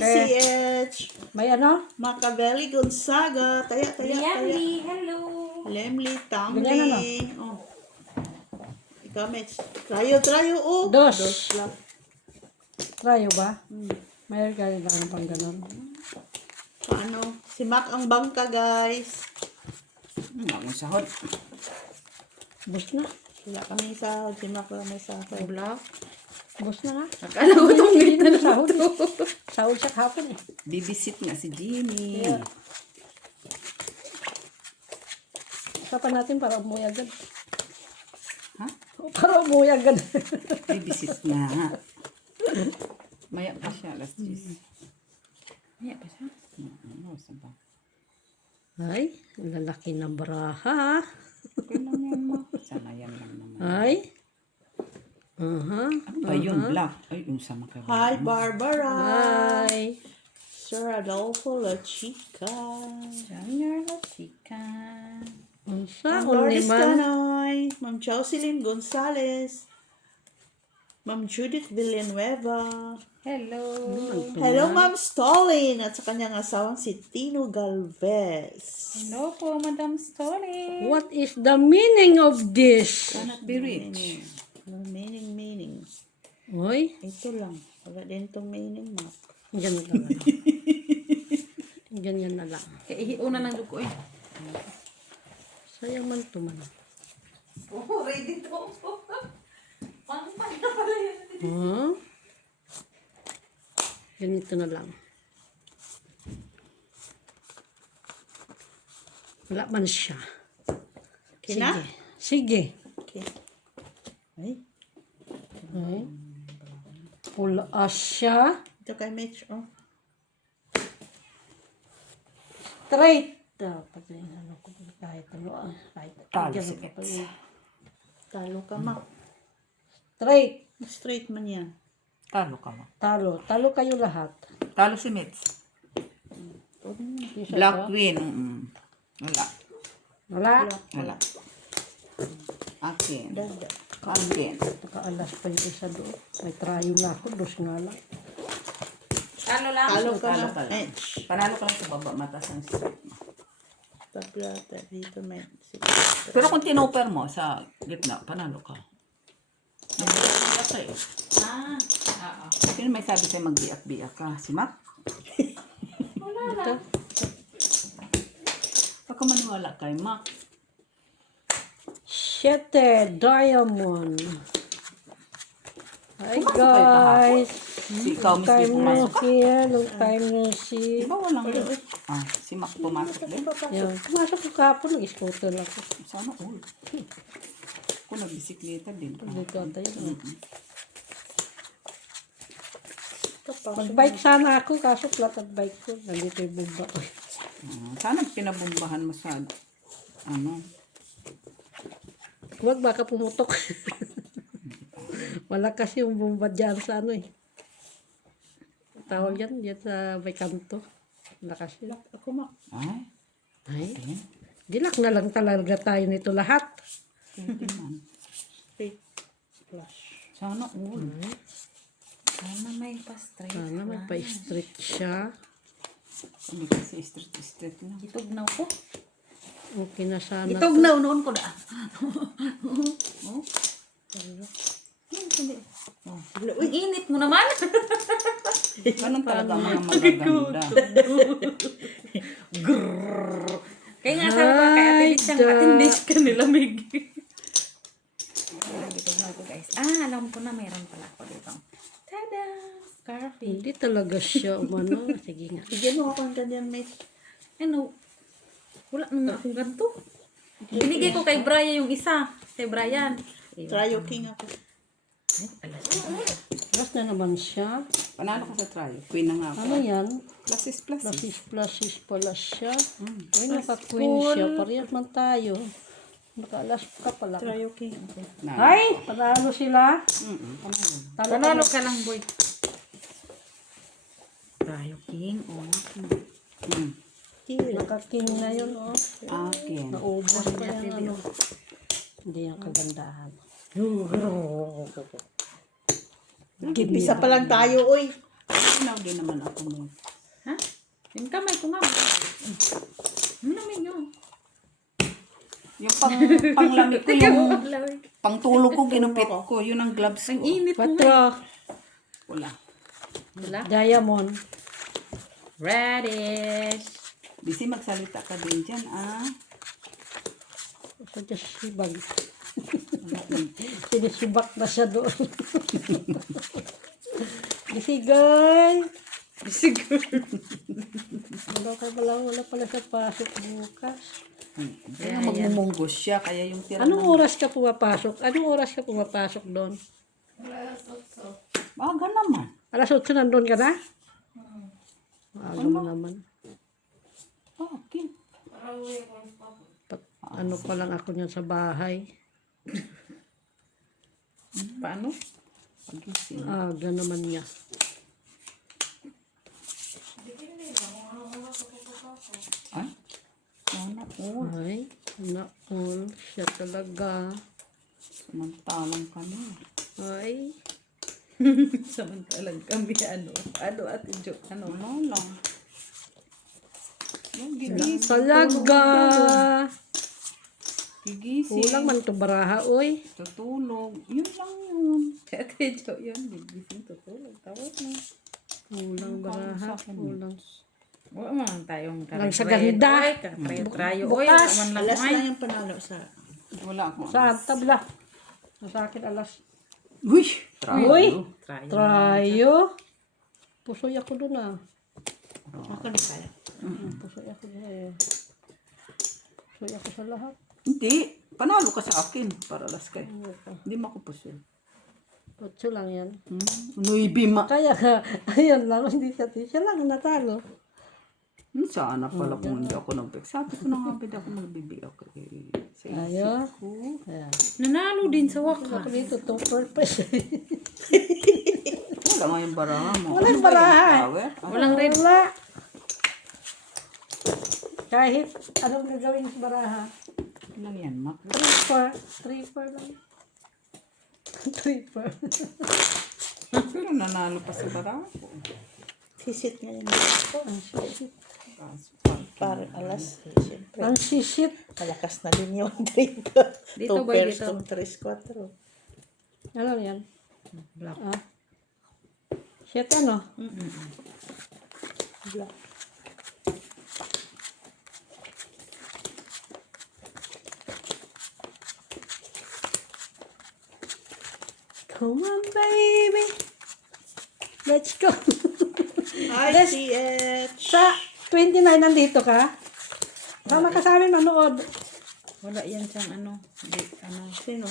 PCH. May ano? Machiavelli Gonzaga. Taya. Lemli, hello. Lemli, Ganyan ano? Tamli. Oh. Ikaw, Mitch. Trayo. Oh. Dos. lang. Trayo ba? May kaya lang pang ganun. Paano? Si Mac ang bangka, guys. Ang sahod. Bus na. Wala kami sahod. Si Mac lang may sahod. Black. Bus na nga. Akala ko itong Hindi ganda na na sahod. Sahod siya kahapon eh. Bibisit nga si Jimmy. Yeah. Usapan natin para umuwi agad. Ha? Para umuwi agad. Bibisit nga. Maya pa siya, alas 10. Maya pa siya? Ano, saan ba? Ay, lalaki ng baraha. Kailan yan mo? Sana yan lang naman. Ay. Aha. Ano ba yun? Black. Ay, yung sama ka. Hi, Barbara. Ay. Sir Adolfo La Chica. Junior La Chica. Unsa Ma'am Lourdes man? Canoy. Ma'am Jocelyn Gonzalez. Ma'am Judith Villanueva. Hello. Hello, Ma'am Stolin. At sa kanyang asawang si Tino Galvez. Hello po, Madam Story. What is the meaning of this? Cannot be rich. Meaning. Oy, Ito lang. Wala din itong meaning, Mac. ganyan na lang. Ganyan na lang. Kaya una ng dugo eh. Sayang man ito man. Oh, ready to. Pangpay na pala yan. Huh? Ganito na lang. Wala man siya. Kina? Sige. Okay. Ay. Ay. Pula siya. Ito kay Mitch, oh. Straight. Dapat na yung ano ko. Kahit ano. Kahit Talo ganyan si ka pa Mitch. rin. Talo ka, Mac. Straight. Straight man yan. Talo ka mo. Talo. Talo kayo lahat. Talo si Mitz. Isa Black pa. Queen. Wala. Wala. Wala. Akin. Dada. Akin. Nakaalas pa yung isa doon. May trayo nga ako. Dos nga lang. Talo lang. Talo ka, Talo Mac. ka lang. Mitch. Panalo ka lang sa baba. Matas ang straight mo. Taplata. Dito, Mitch. Pero kung tinoper mo sa gitna, panalo ka. Mag-biak ka eh. Ah, oo. Sino may sabi sa'yo mag-biak ka? Si Mac? Ito. Huwag ka maniwala kay Mac. Siete. Diamond. Hi Pumasok kayo kahapon? guys. Si ikaw Long mismo time no pumasok ka? here. Long time no Di see. ba walang... si Mac pumasok din? Yan. Pumasok ko kahapon. Nag-scooter ako. Sana all. Kung nagbisikleta din. Dito tayo. Mag-bike sana ako. Kaso flat at bike ko. Nandito yung bumba ko. Sana pinabumbahan mo sa... Ano? Huwag baka pumutok. Wala kasi yung bumba dyan sa ano eh. Tawag yan. Yan sa may kanto. Wala kasi. Ako, Mac. Ay. Ay. Ayun. Dilak na lang talaga tayo nito lahat. Pwede man. Straight. Flush. Sana all. Sana may pa-straight. Sana may pa-street siya. Hindi kasi straight lang. Itugnaw ko. Okay na sana. Itugnaw noon ko na. Ang init mo naman. Ganun talaga ang mga magaganda. Kaya nga sabi ko kay Ate Liz siyang atindis ka nilamig. Itugnaw ko guys. Alam ko na mayroon pala ako dito. Tada! Scarfie. Hindi talaga siya umano. Sige nga. Bigyan mo ako ng ganyan, Mitch. Ano? Wala nang akong ganito. Binigay ko kay Brian yung isa. Kay Brian. Tryo King ako. Plus na naman siya. Panalo ko sa try. Queen na nga ako. Ano yan? Pluses. Pluses pala siya. Uy, naka-queen siya. Parehas man tayo. Nakaalas ka pala. Tryo King ako. Ay! Panalo sila. Talo Panalo ka lang, boy. Tayo, King. Oh. Naka-king na yun. Oh. Akin. Naubos pa yan. Ano. Hindi yan kagandahan. Umpisa pa lang tayo, oy. Tinawag din naman ako mo. Ha? Yung kamay ko nga. Ano namin yun? Yung panglamig ko, yung pangtulog ko, ginupit ko. Yun ang gloves ko. Ang init mo nga. 4. Wala. Wala. Diamond. Radish. Bisi magsalita ka din dyan, ah. Ito dyan sibag. Sinisibak na siya doon. Bisigay. Siguro. Wala pala siya pasok bukas. Kaya magmumunggos siya, kaya yung tira Anong oras ka pumapasok? Anong oras ka pumapasok doon? Aga naman. Alas 8 nandun ka na? Maaga mo naman. Okay. Ano pa lang ako niyan sa bahay. Paano? Pagising. Aga naman niya. Ay? Sana all. Ay, naon siya talaga. Samantalang kami. Ay, Samantalang kami, ano, Ate Jo, ano. Wala lang. Yung gigising. talaga. Gigising. Kulang man to baraha, oy. Tutulog. Yun lang yun. Ate Jo, yun. Bigising tutulog. Tawag na. Kulang baraha, kulang. Wala man tayong Lang sa ganda. Trayo. Bukas. Wala man lang. Alas lang yung panalo sa... Wala ako. Saan? Tabla. Sa akin alas. Uy! Uy! Trayo. Trayo. Pusoy ako doon ah. Ako na kaya. Pusoy ako doon eh. Pusoy ako sa lahat. Hindi. Panalo ka sa akin. Para alas kayo. Hindi makupos yun. 8 lang yan. Nuibi ma. Kaya ka, ayan lang, hindi siya lang natalo. Sana pala kung hindi ako nag-pick. Sabi ko na nga, hindi ako magbibig ako. Sa Ayo. isip ko. Ayan. Nanalo din sa wakas. Ako dito, 2 purpose. Wala nga yung baraha mo. Walang Ano ba yung baraha. flower? Walang red. Wala. Kahit anong gagawin sa baraha. Ano yan, Mac? 3 lang. 3 Pero nanalo pa sa baraha ko. Sisit nga yun ako. Ang sisit. Para alas. Siyempre. Ang sisit. Malakas na din yung drink ko. Dito 2 ba, pairs dito? ng 3-4. Ano yan? Black. Ah. Shit ano? Black. Come on, baby. Let's go. Hi, Let's- CH! Sa 29 nandito ka? Sama ka sa amin manood. Wala yan siyang ano. Ano. Sino?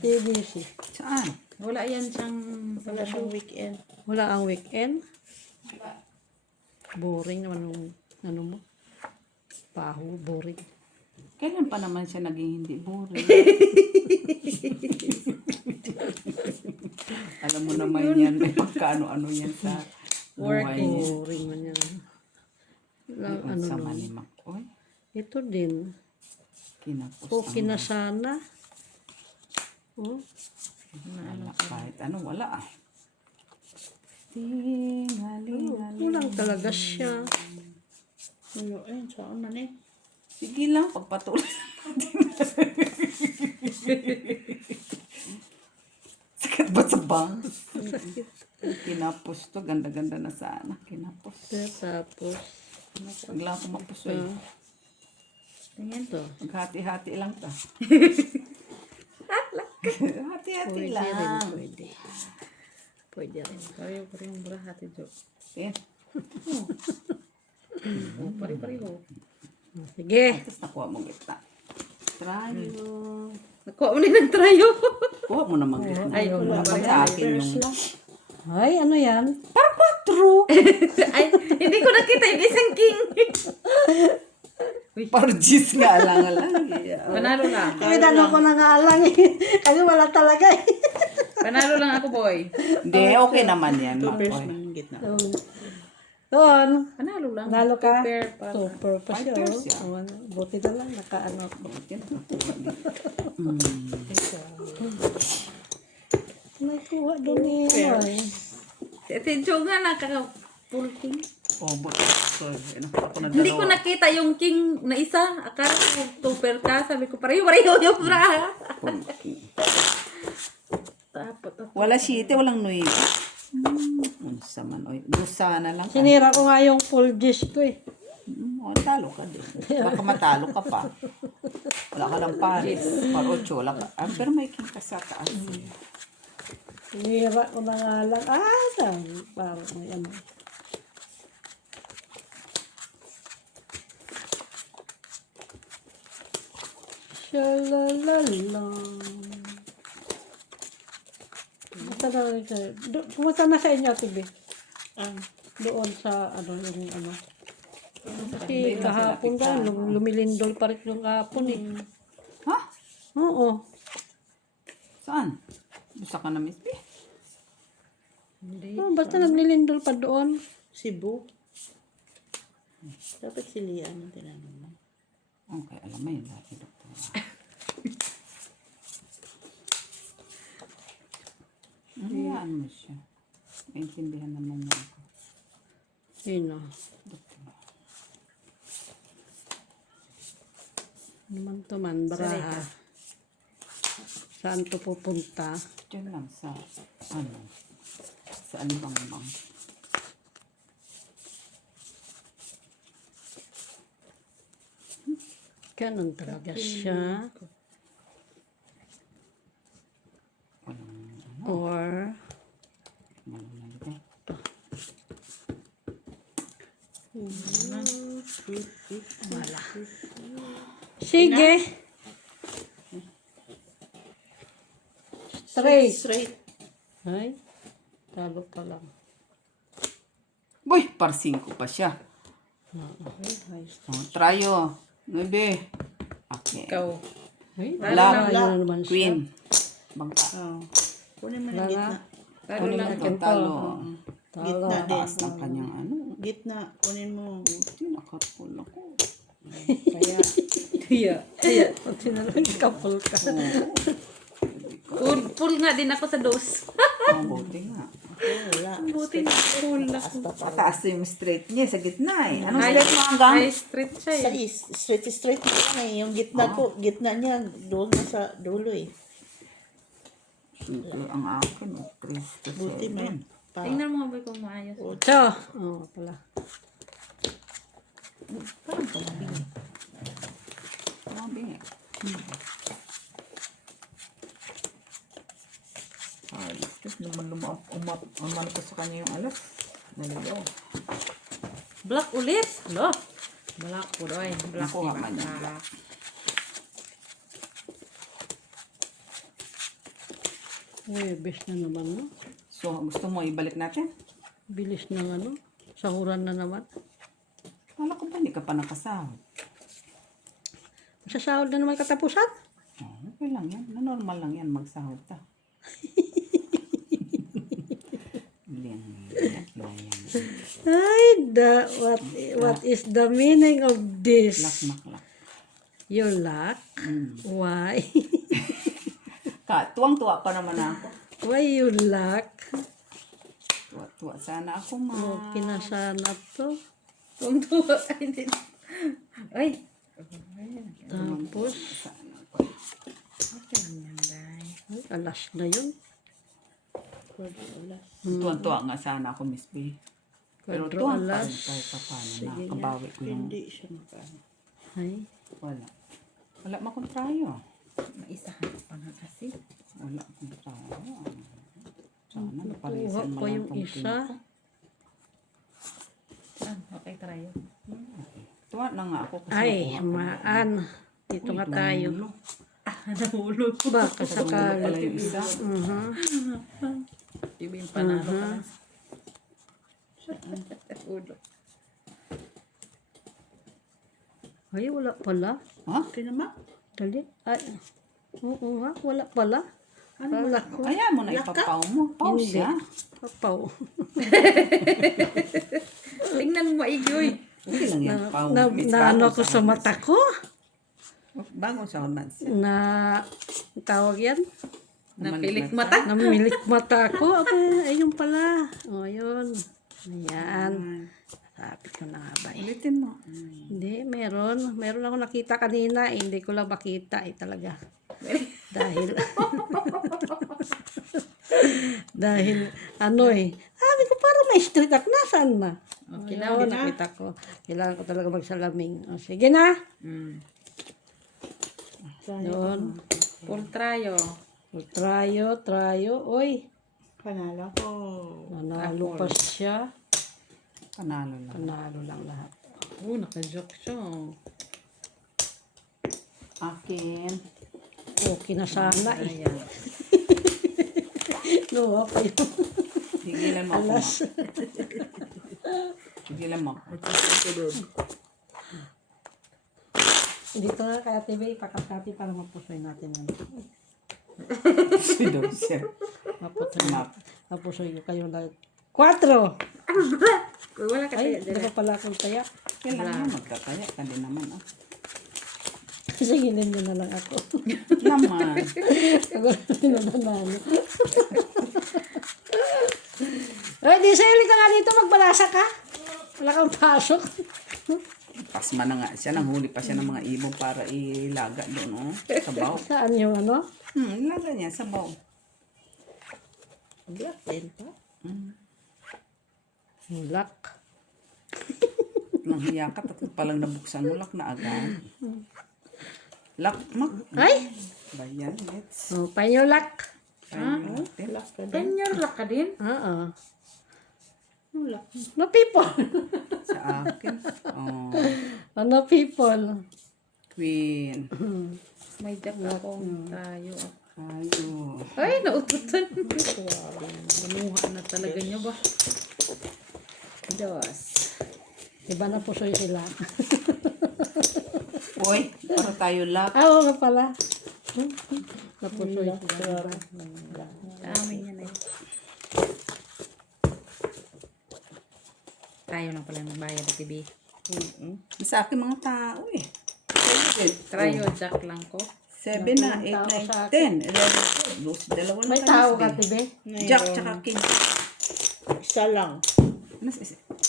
TBC. Saan? Wala yan siyang. Wala siyang weekend. Wala ang weekend. Boring naman yung ano mo. Paho, boring. Kailan pa naman siya naging hindi boring? Alam mo naman yan, may pagkaano-ano yan sa buhay niya. Boring man yan. Ay, Ano sama no? ni Mac. Oy, Ito din. kinapos Okay na sana. Oh. wala. Kahit ano, wala ah. Tingalingaling. Kulang talaga siya. Ano, ayun, saan man eh. Sige lang, pagpatuloy. Sakit ba sa bang? Kinapos to, ganda-ganda na sana. Kinapos. Tapos, Bigla ako mapusoy. Tingin. ito. Maghati-hati lang ta. Hati-hati Pwede lang. rin, pwede. Pwede rin. Pareho yung bra, Ate Jo. Eh, Pareho. Sige. tapos nakuha mo gitna. Trayo. Nakuha mo na ng trayo. Kuha mo naman gitna. Ay, wala pa sa akin yung... Ay, ano yan? True. Ay, hindi ko nakita yung isang king. Parjis nga lang. Panalo lang. Ay, dano ko na nga lang eh. Kasi wala talaga eh. Panalo lang ako, boy. Hindi, okay naman yan. 2 pairs Makoy. man yung gitna. Doon. Panalo lang. Nalo ka? Pair pa. Super pa siya. Fighters, Oh. yeah. Awan, buti na lang, nakaano ako. Nakuha doon eh. Ano eh. Si Ate Jo nga nakaka-full king. Oh, but sorry. Ako na Hindi ko dalawa. nakita yung king na isa. Akala ko super ka. Sabi ko, pareho yung bra. Full king. Tapos ako. Wala 7, walang 9. Unsa man oy. Dusa na lang. Sinira ko nga yung full dish ko eh. Talo ka din. Baka matalo ka pa. Wala ka ng pares. Par 8, wala ka. Pero may king ka sa taas. Sinira ko na nga lang. Parang may ano. Shalalala. Kumusta na sa inyo, Tibi? Doon sa, yung ano. Kasi kahapon ka, lumilindol pa rin yung kahapon eh. Ha? Oo. Saan? Dusa ka na, Miss B? Basta naglilindol pa doon. Cebu. Dapat si Lian ang tinanong mo. Okay, alam mo yun. Dati, doktor. Hayaan mo siya. Maintindihan naman niya ako. Sino? Doktor. Naman to man, baraha. Saan to pupunta? Diyan lang sa, sa Alibangbang. Ganun talaga siya. Walang, Or, nalito. sige. Straight. Straight. Ay, talo pa lang. Boy, par 5 pa siya. Oh, tryo. 9. Okay. Ikaw. Ay, Black, talo na naman siya. Queen. Bangka. Oh. Kunin mo na Wala gitna. na. Talo Kunin lang. natin to. Talo. Talo. Gitna din. Taas ng kanyang ano. Gitna. Kunin mo. Buti, nakapul ako. Kaya. Kaya. Pati na lang couple ka. Full nga din ako sa dos. Mabuti nga. Wala. Buti na full ako. Mataas yung straight niya sa gitna eh. Anong straight mo hanggang? Ay, straight siya Sa eh. straight na lang eh. Yung gitna ko, gitna niya doon na sa dulo eh. Sige, ang akin. 3 to 7. Buti may pa. Tingnan mo ba kung maayos. Ito. Oo, pala. Parang pamabing. Mabingi. Ay, just naman umano ko sa kanya yung alas. Naligaw. Black ulit. Lo. Black po doy. Black Nakuha di ba? man yan, black. Uy, bes na naman, no? So, gusto mo ibalik natin? Bilis ng ano. Sahuran na naman. Wala ko ba hindi ka pa nakasahod? Masasahod na naman katapusan. Oh, okay lang yan. Normal lang yan magsahod ta. Ay, what is the meaning of Lak this? maklak. Your luck? Why? Tuwang-tuwa pa naman ako. Why you luck? Tuwa-tuwa sana ako, ma. Okay na sana to. Tungtuwa. Ay. Tapos, Sana ako. Okay lang yan, day. ay, alas na yun. Tuwang-tuwa nga sana ako, Miss B. Pero Kwadro tuwang pa alas. rin tayo pa paano. Nakabawi ko yung... Hindi siya makano. Ay, Wala. Wala makontrayo. Maisahan pa nga kasi. Wala kontrayo. Sana kuha naparisan ko mo lang yung tong isa. Okay, try yun. Tuwa na nga ako kasi Ay, nakuha ko. maan. Dito nga tayo. Tumulo. Nahulog. Baka Tumulo sakali. pala yung isa. Iba yung panalo ka na. Ulo. Ay, wala pala. Ha? Kinama? Dali. Ay, oo nga, wala pala. Wala ko. Kaya mo na ipapaw mo. Pause Hindi. siya. Papaw. Tingnan mo maigi, oy. Okay lang yan. Pau. Naano ko sa mata ko. Bagong sa man. Na, tawag yan? Napilik mata. Namilik mata ko. Okay, ayun pala. O, ayun. Ayan. Sapit ko na nga ba eh. Ulitin mo. Hindi, meron. Meron ako nakita kanina. Eh, hindi ko lang makita eh talaga. Dahil, dahil, ano eh. Sabi ko, parang may street art. Nasaan na? Okay, Ayun, nakita ko. Kailangan ko talaga magsalaming. O, sige na. Mm. Doon. Full trayo. Trayo. Uy, Panalo ko. nanalo pa siya. Panalo lang. Panalo lang lahat. Naka-joke siya. Akin. Okay na sana eh. Ayan. No, pa yun. Tigilan mo ako. Alas. Tigilan mo. Dito na kaya TV, pakatati para mapusoy natin yan. Si Dawson. Mapusoy, Map. mapusoy ko kayo na 4! Uy, wala ka Ay, tayo hindi dyan. pa pala akong taya. Kailangan magkataya ka din naman. Oh. Singilin nyo na lang ako. Naman. Ako na nanalo. Ay, di sa'yo ka nga dito, magbalasa ka. Wala kang pasok. Pasma na nga siya. Nanghuli pa siya ng mga ibon para ilaga doon. Oh. Sabaw. Saan yung ano? Ilaga niya. Sabaw. Black din pa. Hulak. Nang hiya ka, tatlo palang nabuksan mo. Lak na agad. Lak, mak. Ay! Bayan, let's. Oh, panyulak. Black ka din. Tenyor lock ka din. Oo. Black. No people. Sa akin. Oh. Ano people? Queen. May jack ako. Tayo. Ayo. Ay, naututan. Manuha na talaga niya ba? Dos. Iba na pusoy sila. Uy, para tayo lak. Oo nga pala. Napusoy sila. Sa amin yan eh. Tayo lang pala ng bayad at TV. Sa akin mga tao eh. Trayo, jack lang ko. 7 na, 8, 9, 10, 11, 12, dalawa lang May tayo tao ka, sabi. tibe? Jack tsaka king. Isa lang.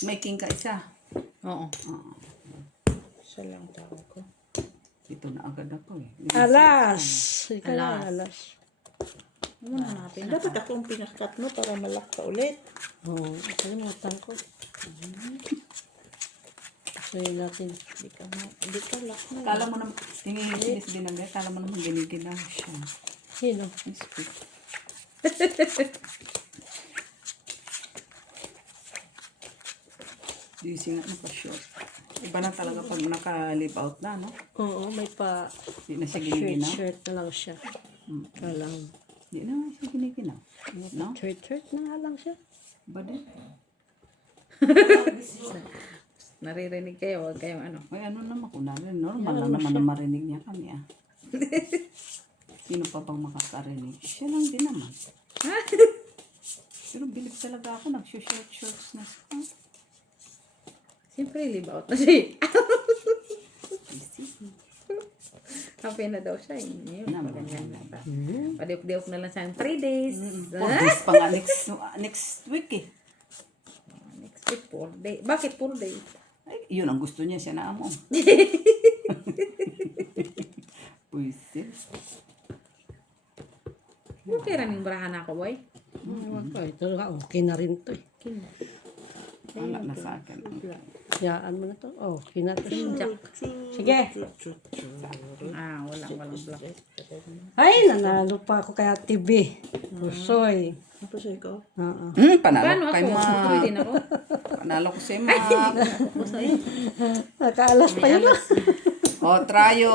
May king ka isa. Oo. Isa lang tao ko. Ito na agad ako eh. Alas. Ikaw na, Alas. alas. Muna natin. Dapat akong pinakat mo para malak ka ulit. Oo, kalimutan ko. Pusoy natin. Hindi ka lock na. Kala mo naman, tingilis din ang gaya, kala mo naman giniginaw siya. Sino? Misfit. Busy nga naka-short. Iba na talaga pag naka-live out na, no? Oo, may pa Hindi na siya giniginaw. shirt na lang siya. Kalang. Hindi na siya giniginaw. No? Shirt na nga lang siya. Ba din? Naririnig kayo, huwag kayong ano. Ay, ano naman kung namin. Normal lang naman na marinig niya kami, ah. Sino pa bang makakarinig? Siya lang din naman. Pero bilib talaga ako. Nag-short-shorts na siya. Siyempre, live out na siya. Happy na daw siya. Yun, maganyan na ba? Padiok-diok na lang siya ng 3 days. 4 days pa nga next week eh. Next week, 4 days. Bakit 4 days? Ay, yun ang gusto niya, siya na amo. Puisit. Okay rin yung barahan ako, boy. Ito nga, okay na rin to eh. Wala na sa akin. Yaan mo na to. Oh, okay na to. Jack. Sige. Walang black. Ay, nanalo pa ako kaya TV. Pusoy. Napusoy ko. Oo. Panalo Paano kay ako? Ma. Tuloy din ako. Panalo ko si Ma. Nakaalas pa yun. O, trayo.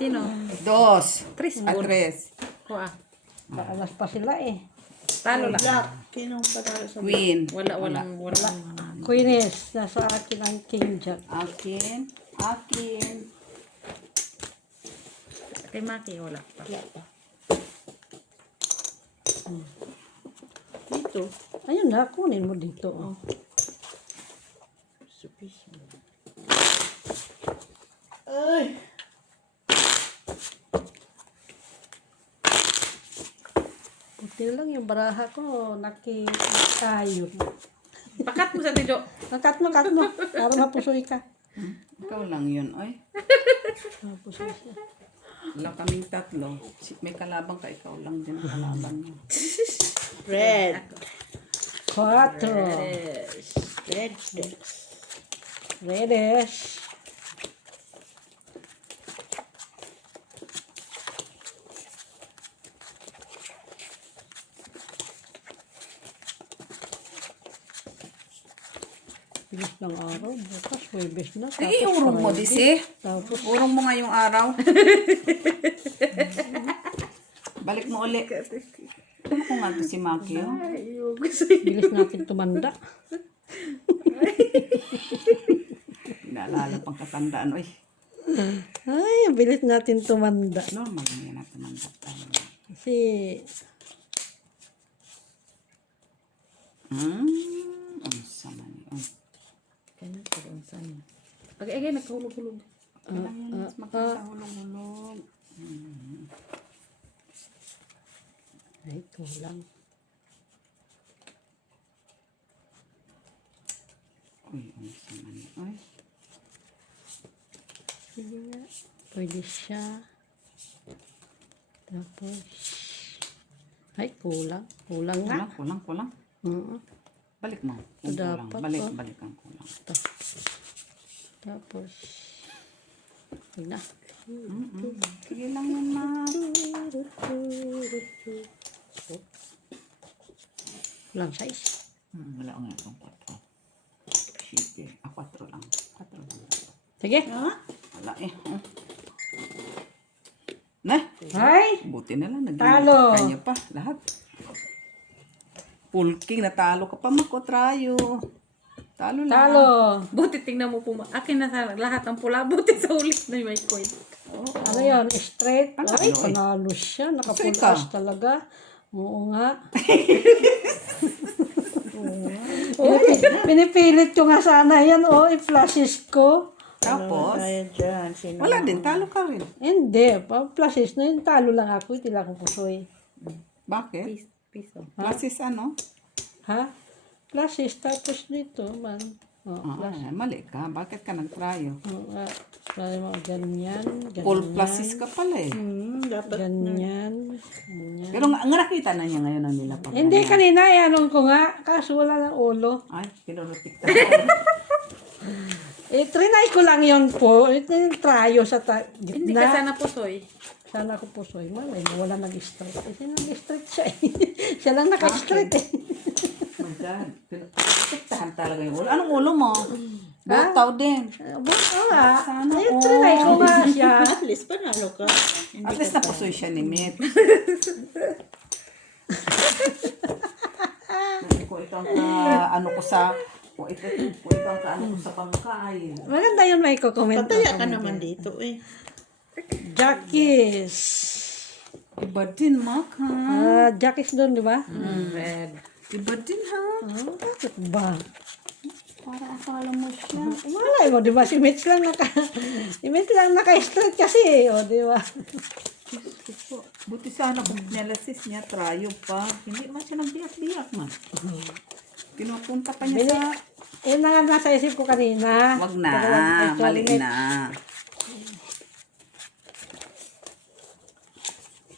Sino? 2. Tris At mo. 3. Ko ah. Nakaalas pa sila eh. Talo lang. Black. Kinong panalo sa Queen. Walang. Queeness, nasa akin ang King Jack. Akin. Kay Maki, wala pa. Wala pa. Dito. Ayun na, kunin mo dito. Oh. Supis mo. Ay! Tingnan lang yung baraha ko, nakitayo. Pakat mo sa tiyo. Cut mo. Para mapusoy ka. Ikaw lang yun, oy. Mapusoy siya. Wala kaming tatlo. May kalabang ka, ikaw lang din ang kalaban mo. Red. 4. Red. Reddish. Bilis ng araw. Bukas, Huwebes na. Ay, urong mo, Disi. Tapos, Urong mo ngayong araw. Balik mo uli. Ano ko nga to si Maki, oh? bilis natin tumanda. Naalala pang katandaan, oy. Ay, ang bilis natin tumanda. Normal lang yan natin ang tayo. Kasi, Ang sama niyo. Oh. Kanya ko ang sana. Agay nagkahulog-hulog. Mas makasahulog-hulog. ay, kulang. Uy, ang sama niyo. Uy. Sige nga. Pwede siya. Tapos, ay, kulang. Kulang nga. Kulang. Oo. Balik mo. Kung kulang. Dapat, Balik oh. ang kulang. Tapos, wag na. Sige lang yan, Ma. Kulang size. Wala ko nga itong 4. Sige. 4 lang. 4 lang. Sige. Wala eh. Oh. Na, Ay! buti na lang. Naging Talo. kanya pa. Lahat. Pulking, natalo ka pa, Makotrayo. Talo lang. Talo. Buti tingnan mo po. Akin na sa lahat ng pula. Buti sa ulit na may coin. Ano yun? Straight? Panalo, Ay, eh. panalo siya. Kasi Nakapulas ka. talaga. Oo nga. Pinipilit ko nga sana yan. Oh, i-flashes ko. Tapos, Tayo dyan. Sino? wala din. Talo ka rin. Hindi. Flashes na yun. Talo lang ako. Hindi lang ako pusoy. Bakit? Piso. Classes ano? Ha? Flashes. Tapos dito man. Oh, Mali ka. Bakit ka nag-tryo? Try mo ganyan. Full Ganyan. classes ka pala eh. Dapat Ganyan. Ganyan. Pero nga nakita na niya ngayon ang nila pa. Hindi, kanina. Ianong ko nga. Kaso wala ng ulo. Ay, pinurutik ka. Trinay ko lang yun po. Ito yung tryo sa Hindi ka gitna. sana pusoy. Sana ko po soy. Malay mo, wala nag-straight. Kasi nag-straight siya eh. Siya lang naka-straight eh. Oh my God. Pinurutiktahan talaga yung ulo. Anong ulo mo? Botaw din. Oo nga. Sana Ayun, trinay ko nga siya. at least panalo ka. At least napusoy siya ni Met. Kung ito ang ano ko sa... Kung ito ang kaano ko sa pangkain. Maganda yun, may comment. Pataya ka naman dito eh. Jackies. Iba din, Mak, ha? Jackies doon, di ba? Red. Iba din, ha? Bakit ba? Para akala mo siya. Malay mo, di ba? Si Mitch lang naka-straight kasi eh. O, di ba? Buti sana kung nilasis niya, trayo pa. Hindi man siya nagbiyak-biyak man. Pinupunta pa niya sa... Yun na nga nasa isip ko kanina. Wag na, mali na.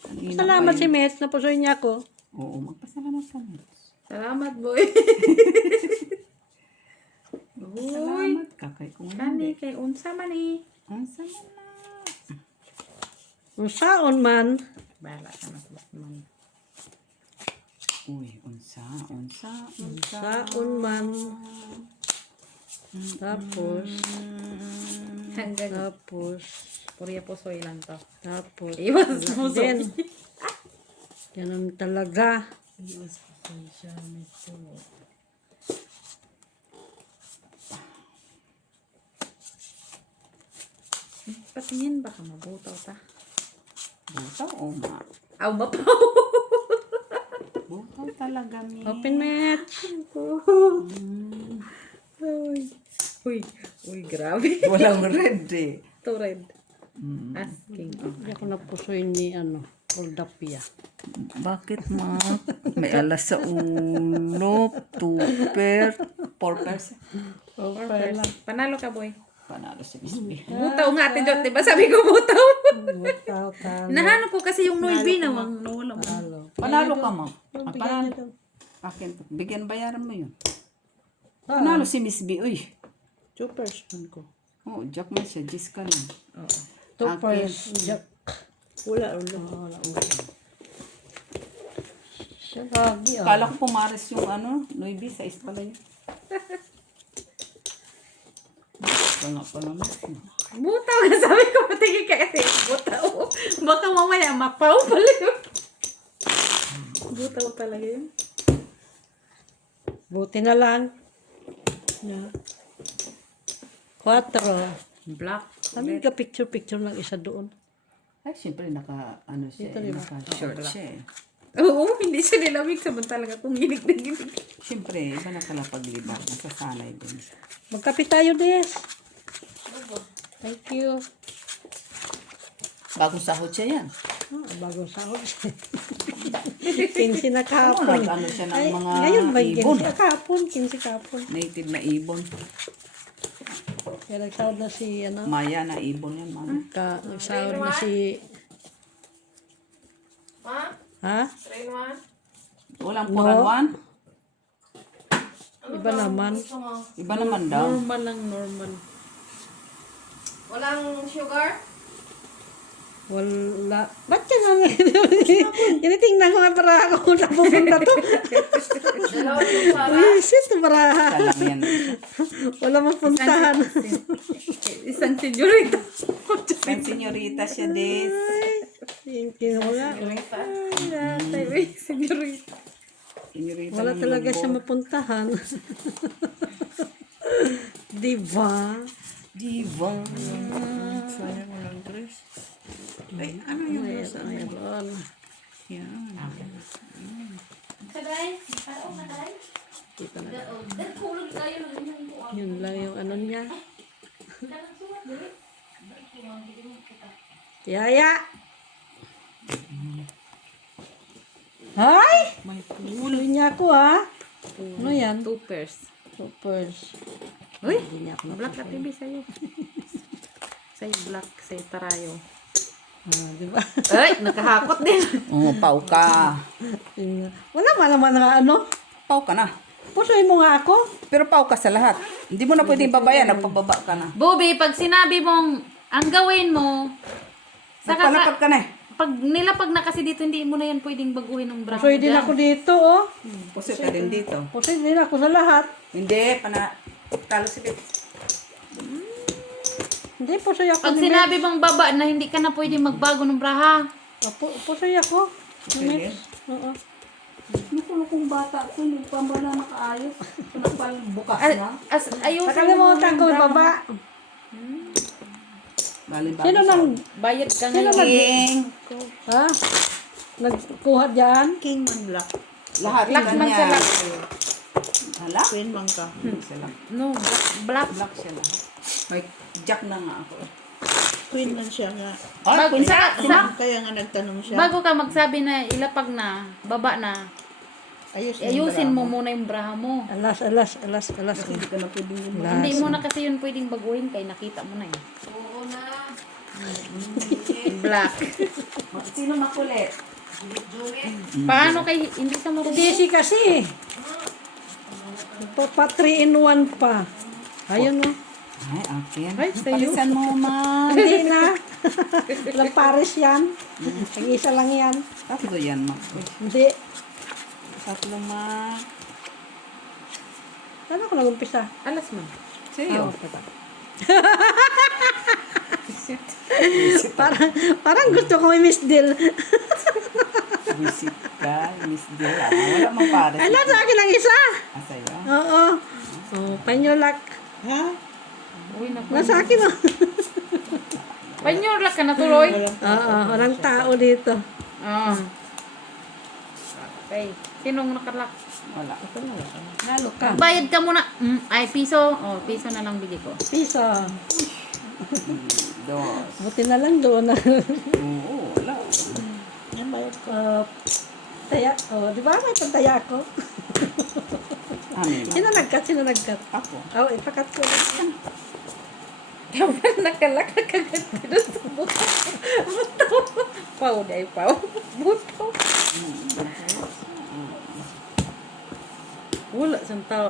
Kanina Salamat pa si yun. Mitch, napusoy niya ako. Oo, magpasalamat ka na. Salamat, boy. Uy. Salamat ka kay kung Kani kay unsa man eh. ang sama na. Kung saon man, Bala ka na man. Uy, unsa. saon man. Tapos, Hanggang Purya pusoy lang to. tapos, Iwas mo din. Ganun talaga. Patingin baka mabutaw ta. Butaw o ma. Aw mapaw. Butaw talaga mi. Open match. Uy, grabe. Walang red eh. To red. Asking. Hindi ako napusoy ni ano. Oldapia. Bakit, ma? May alas sa ulo, 2 pair, 4 pairs. Okay lang. Panalo ka, boy. Panalo si Miss B. Butaw nga, Ate Jot. Diba sabi ko butaw? Butaw, talo. Nahanap ko kasi yung Noybi na wang nawala mo. Talo. Panalo ka, ma. Yung Ah, bigyan panalo. niya daw. Akin, bigyan bayaran mo yun. Panalo si Miss B. Uy. 2 pairs man ko. Oh, Jack man siya. Jis ka na. Two Akin. pairs. Jack. Wala, wala. Wala. Siya lagi ah. Kala ko pumares yung Louis V. Size pala yun. Panga pa naman. Butaw nga, sabi ko, patingin ka kasi. Butaw. Baka mamaya mapaw pala yun. Butaw talaga yun. Buti na lang. Yeah. 4. Black. Ano ka picture ng isa doon? Ay, siyempre siya. Ito, diba? Naka-short siya eh. Oo, hindi siya nilamig. Samantalaga kung ginig na ginig. Siyempre, iba na pala paglibak. Nasasanay din. Magkape tayo, Des. Thank you. Bagong sahod siya yan. Bagong sahod. 15 na kahapon. Nag-ano siya ng mga ngayon ba ibon. 15 kahapon? 15 kahapon. Native na ibon. Kaya nagsahod na si, Maya na ibon yan, mama. nagsahod na si... Ha? Walang puranwan. Iba naman. Iba naman daw. Normal lang, normal. Walang sugar? Wala. Ba't ka nga? Tinitingnan ko nga para ako kung saan pupunta to. Dalawa yung para. Wisit, para Isa lang yan. wala mapuntahan. Isang senyorita. May senyorita siya, Des. Thank you. Wala. Senyorita. Senyorita Wala ng talaga Longbo. siya mapuntahan. Diba? Diva. Sayang walang dress. Ay, ano yung dress? Ayun. Yan. Kagay? Parang kagay? Kita na. Kulog kayo ng inyong buwan. Yun lang yung ano niya. Yaya! Hay! May Huli niya ako ha. Ano yan? 2 pairs. Supers. Uy! Hindi niya ako Black na TV sa'yo. Sa'yo black, sa'yo tarayo. Diba? Ay, nakahakot din. Oh, pau ka. Wala man naman na ano. Pau ka na. Pusuin mo nga ako. Pero pau ka sa lahat. Hindi mo na pwedeng babayan. Nagpababa ka na. Bobby, pag sinabi mong ang gawin mo, saka Nagpalapad ka na eh. pag nilapag na kasi dito, hindi mo na yan pwedeng baguhin ng bra. Pusuin din ako dito oh. Puso ka din dito. Pusuin din ako sa lahat. Hindi, talo si Bit. Hindi, pusuin ako. Pag ni sinabi mong baba na hindi ka na pwedeng magbago ng bra, ha? Pusuin ako. Sige. Oo. Nakulo kong bata ko, hindi pa ba na nakaayos? Nagpalbukas na. Ayusin Nakalimutan ko baba. Bali-bali. Sino nang, Bayad ka sino ngayon. nag, King. ha? Nagkuha dyan? King man black. Lahat Black man ganyan. sa lock. Hala? Queen man ka. Sa lock. No, black. Black siya lahat. May jack na nga ako. Queen man siya nga. Ay, Bago, Kaya nga nagtanong siya. bago ka magsabi na ilapag na, baba na, ayusin mo muna yung bra mo. Alas. hindi ka na pwedeng Hindi mo na kasi yun pwedeng baguhin kay nakita mo na eh. Oo na. Black. Sino makulit? Paano kay hindi ka marunong? Desi kasi. Pa 3 in 1 pa. Ayun oh. Ay, akin. Ay, sa'yo. Palisan mo, ma. Hindi na. Walang pares yan. Ang-isa lang yan. Tatlo yan, ma. Hindi. Tatlo, ma. Saan ako nag-umpisa? Alas mo. Sa'yo. Parang gusto ko may Miss Dill. Visit ka, Miss Del. Wala mang pares. Ala, sa akin ang isa. Sa'yo. Oo. Oh, panyolak. Ha? Uy, naku. Nasa akin oh. Panyurlak ka na tuloy. Oo, walang tao dito. Ah. Okay. Sinong nakalak? Wala. Lalo ka. Bayad ka muna. Ay, piso. Oh, piso na lang bigay ko. Piso. Dos. Buti na lang doon. Oo, wala. Yan Taya. Oh, di ba may pantaya ako? Ano yun? Sino nagkat? Ako. Oh, ipakat ko lang. Dapat nakalakad ka doon sa buto. Buto. Pau, day pau. Buto. Wala siyang tao.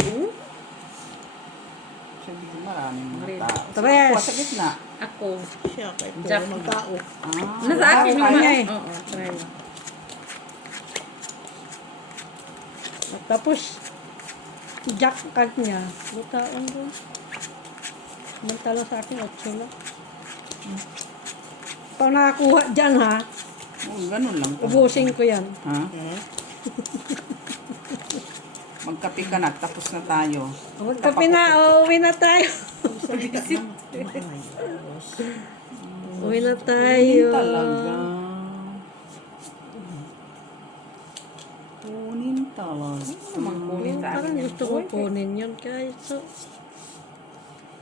Sabi ko maraming mga Red. tao. Tres. Ako, sa gitna. Ako. Siya kay Jack. Puro tao. Ah, Nasa akin yung kanya mga eh. Oo, try. At tapos, jack card niya. Butaan doon. Samantala sa akin, 8 lang. Pag nakakuha dyan ha, oh, ganun lang. ubusin ko yan. Ha? Magkape ka na, tapos na tayo. Magkape na, uwi na tayo. Uwi na tayo. Kunin talaga. Kunin talaga. Kunin sa Parang akin yan. gusto ko kunin yun. Kaya so,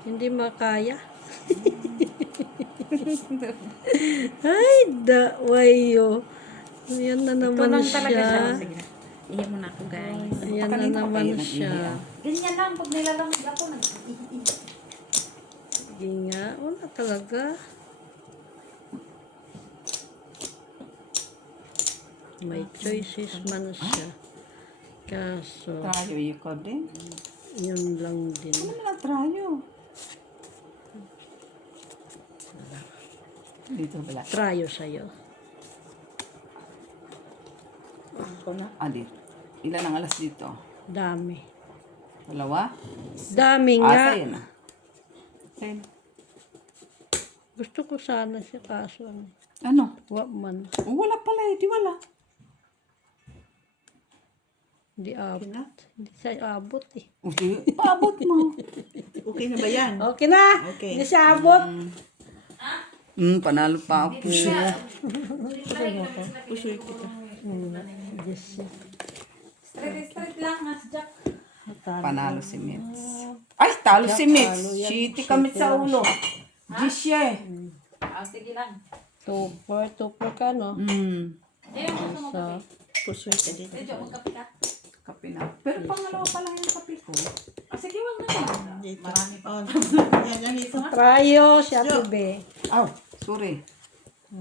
hindi makaya. Ay, wayo. Ayan na Ito naman lang talaga siya. siya. Sige na. Iyan mo na ako, guys. Ayan na Kanina pa naman kayo siya. Ganyan lang. Pag nilalamig ako, Sige nga, wala talaga. May choices man siya. Kaso, Trayo, ikaw din. yun lang din. Ano naman ang trayo? Dito bala. Trayo sa'yo. Ako na. Ah, dito. Ilan ang alas dito? Dami. Dalawa? Dami Ah, nga. sa'yo na. Sa'yo na. Gusto ko sana siya kaso ano, Ano? wa man. Oh, wala pala eh. Di wala. Hindi abot. Hindi siya abot eh. Okay, paabot mo. Okay na ba yan? Okay na! Okay. Hindi siya abot. Panalo pa ako. Pusoy kita. Yes. straight lang, Mas Jack. Panalo si Mets. Ay, talo si Mets. Shitty kami sa ulo. Gisya eh. Sige lang. 2-4 ka no? Ayun, gusto mo Sa Pusoy ka dito. Medyo magkape ka. Kape na. Pero pangalawa pa lang yung kape ko. Sige, wag na lang. Dito. Oh, yan, yan dito. Trayo, siya tibe. Oh, sorry.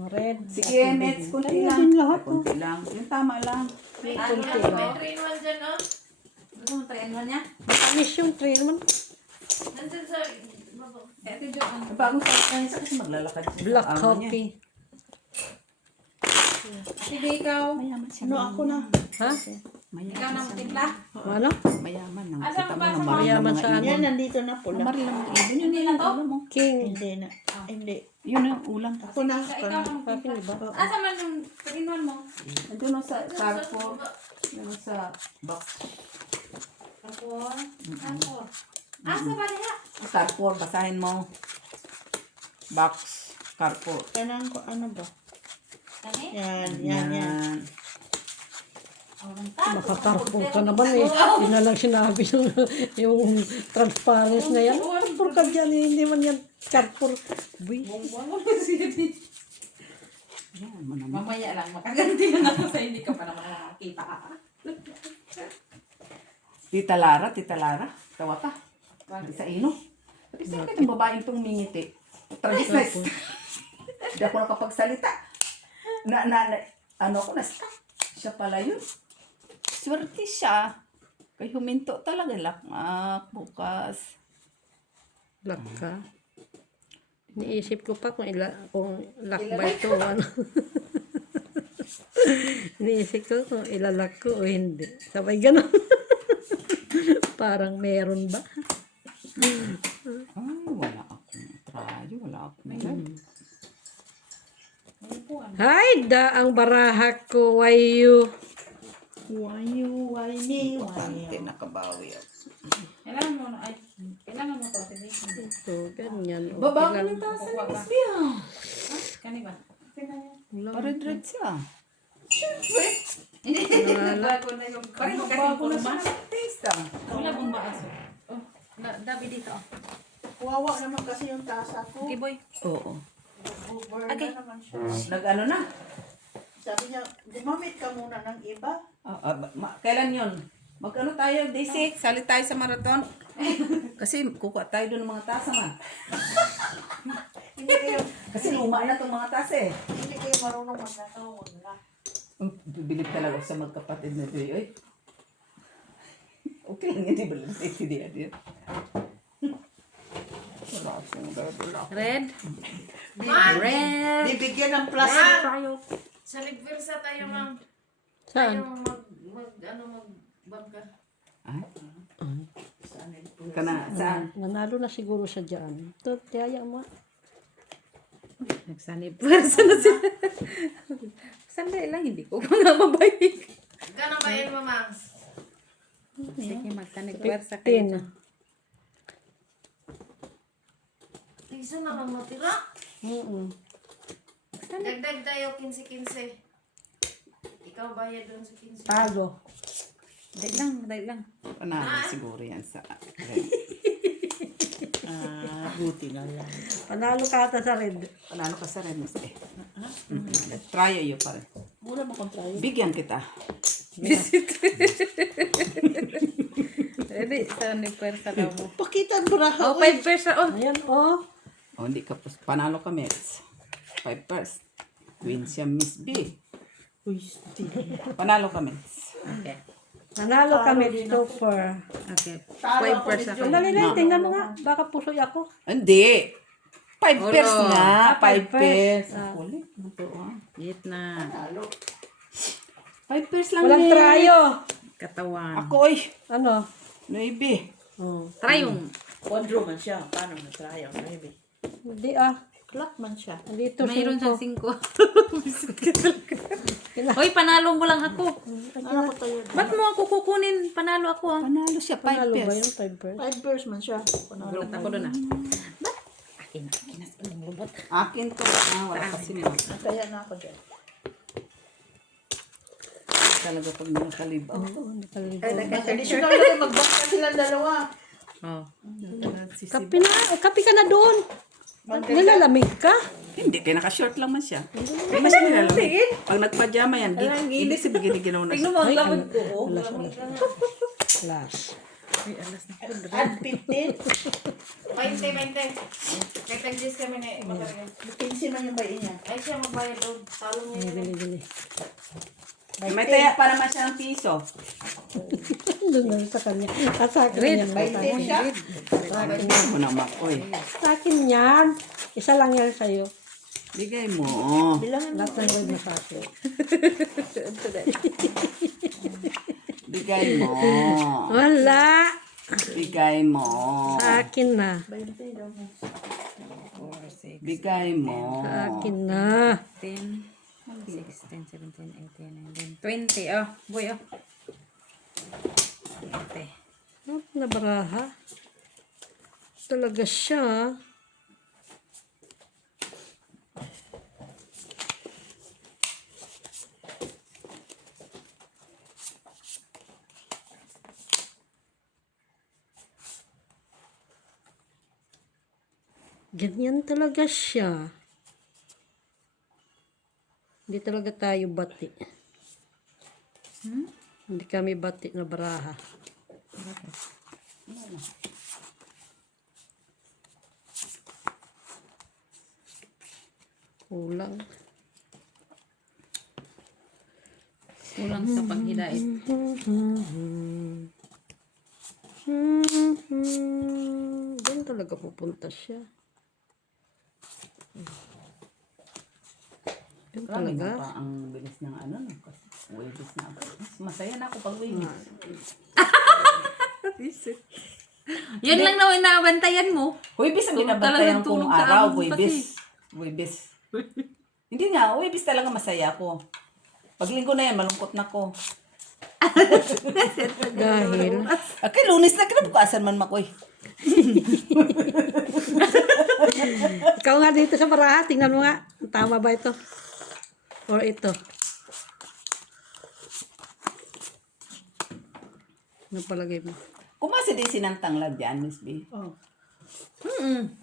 Red. Sige, Mets, kunti lang. Kunti lang. Yung tama lang. May 3-in-1 dyan, no? Gusto mo try ano niya? Matamis yung trail naman. Nandun sa... Ito yung Bago sa kanya kasi maglalakad siya. Black sa amo niya. coffee. Sige, ikaw. Mayaman siya. No, ako na. Ha? Ikaw na magtimpla. Ano? Mayaman. Ang Asa kita mo ba na sa maril Mayaman ng mga sa ibon. Yan, nandito na pula. Maril ng mga ibon. Yun Hindi na to? ulam mo. King. Hindi na. Hindi. Yun ang ulam. Ako na. Ako Ikaw na. na magtimpla. Coffee, diba? Asa man yung pag-inuan mo? Andun na sa Carrefour. Yun sa box. Kapor. Kapor. Asa ba niya? Carrefour, basahin mo. Box. Carrefour. Kanang ko, ano ba? Kani? Yan. Makakarpor ka naman eh. Hindi na lang sinabi yung transparent na yan. Karpor ka dyan eh. Hindi man yan karpor. Uy. Yan mo naman. Mamaya lang. Makaganti na ako sa hindi ka pa naman nakakita. Tita Lara. Tawa ka. Sa ino. Pati saan ka ng babaeng itong mingiti? Tragis na. Hindi ako nakapagsalita. Ano ako na-stuck. Siya pala yun. Swerte siya. Kay huminto talaga. Lakmak. Bukas. Black ka. Iniisip ko pa kung lakbay to o ano. Iniisip ko kung ilalak ko o hindi. Sabay ganun. Parang meron ba? Ay, wala akong trayo. Wala akong Hay, da ang barahak ko, wayo. Wayo, wayni, Importante wayo. nakabawi ako. Kailangan mo, ay, kailangan mo to. Sige. Ito, ganyan. O, Baba ko ilan- ng taas Kukuha ni ba? Miss Bia. Kani ba? Pared-red siya. Bago na yung pareho kasi Bago na siya forma. nag-taste ah. Wala bang baaso? Oh, dabi dito. Wawa naman kasi yung taas ako. Okay, boy. Oo. Over Okay. na naman siya. Nag-ano na? Sabi niya, gumamit ka muna ng iba. Kailan yun? Mag-ano tayo, Daisy? Sali tayo sa marathon? Kasi kukuha tayo doon ng mga tasa man. Hindi kayo, Kasi luma na itong mga tasa eh. hindi kayo marunong magnakaw na. Bibilib talaga sa magkapatid na ito eh. Okay lang yan, di ba lang safety dia dia. Red. Ma'am! Red. Bibigyan ng plastic. Ma'am! Tayo. Sa Ligversa tayo, ma'am. Saan? Tayo magbangka. Kana, saan? Nanalo na siguro siya dyan. Ito, tiyaya mo. Nagsanib. Pwersa na sila. Sandali lang, hindi ko mga mabalik. Gano'n ba yan, ma'am? Sige, magsanib. Pwersa kayo. 15. Isa na lang matira. Dagdag tayo 15-15. Ikaw bayad doon sa 15. Talo. Dahil lang. Panalo siguro yan sa Buti na lang. Panalo ka ata sa red. Panalo ka sa Remus eh. Try yun pa rin. Mula mo kong tayo. Bigyan kita. Ready? Sanib pwersa daw mo. Pakita ang braha. Oh, 5 pwersa. Oh. Ayan, oh. O, hindi ka panalo ka, Mets. 5 first. Queen siya, Miss B. Uy, Panalo ka, Mets. Okay. Nanalo kami, super. Okay. 5 pwersa kayo. Sandali lang, tingnan mo nga. Baka pusoy ako. Hindi. 5 Ulo. pairs nga. 5 5 pairs. pairs. Ulit. Ito, ah. Git na. 5 pairs lang, Walang Mets. trayo. Katawan. Ako, eh. Ano? 9. Oh. Try yung. Quadro man siya. Paano na-try ang maybe? Hindi ah. Clock man siya. Dito Mayroon siyang 5. 5. Hoy, panalo mo lang ako. Ano ko tayo? Ba't mo ako kukunin? Panalo ako ah. Panalo siya, 5 Panalo ba pairs. yung 5 first? 5 bears man siya. Panalo. Gulat ako doon ah. Ba't? Akin na sa ilang lubot. Akin to. Wala kasi mo. Kaya na ako dyan. Talaga pag nakalibaw. Additional na rin, magbangka silang dalawa. Oh. Kapi na. Kapi ka na doon. Nilalamig ka? Hindi, kaya naka-short lang man siya. Ay, mas nilalamig. Pag nagpajama yan, hindi si giniginaw na siya. mo ang lamod ko. Oh. Last. Ay, alas na. Add 15. 20. Kaya tag-gis kami na ibakarga. 15 man yung bayin niya. Ay siya magbayad doon. Talong niya yun. Bili. May taya pa naman siya ng piso. Doon na sa kanya. At sa akin yan. 20 siya. Ako na makoy. Sa akin yan. Isa lang yan sa'yo. Bigay mo. Bilangan mo. Lahat ng red na sa akin. Bigay mo. Wala. Bigay mo. Sa akin na. 20 daw mo. Bigay mo. Sa akin na. 10, 16, 17, 18, 19, 20. Oh, boy, oh. 20. Ano na baraha? Talaga siya. Ganyan talaga siya. Hindi talaga tayo bati. Hindi kami bati na baraha. Kulang. Kulang sa paghidait. Diyan talaga pupunta siya. Diyan Marami talaga. na pa ang bilis ng ano. No? Kasi wages na ako. Mas masaya na ako pag wages. Yun lang na inabantayan mo. Huwibis ang Tulog ginabantayan talagang ko nung tulog ka araw. ang Huwibis. Huwibis. Hindi nga. Huwibis talaga masaya ako. Pag linggo na yan, malungkot na ko. Dahil Okay, Lunes na kinabukasan man makoy. ikaw nga dito sa baraha, tingnan mo nga. Tama ba ito? Or ito? Ano palagay mo? Kumasi din sinantanglad dyan, Miss B. Oh.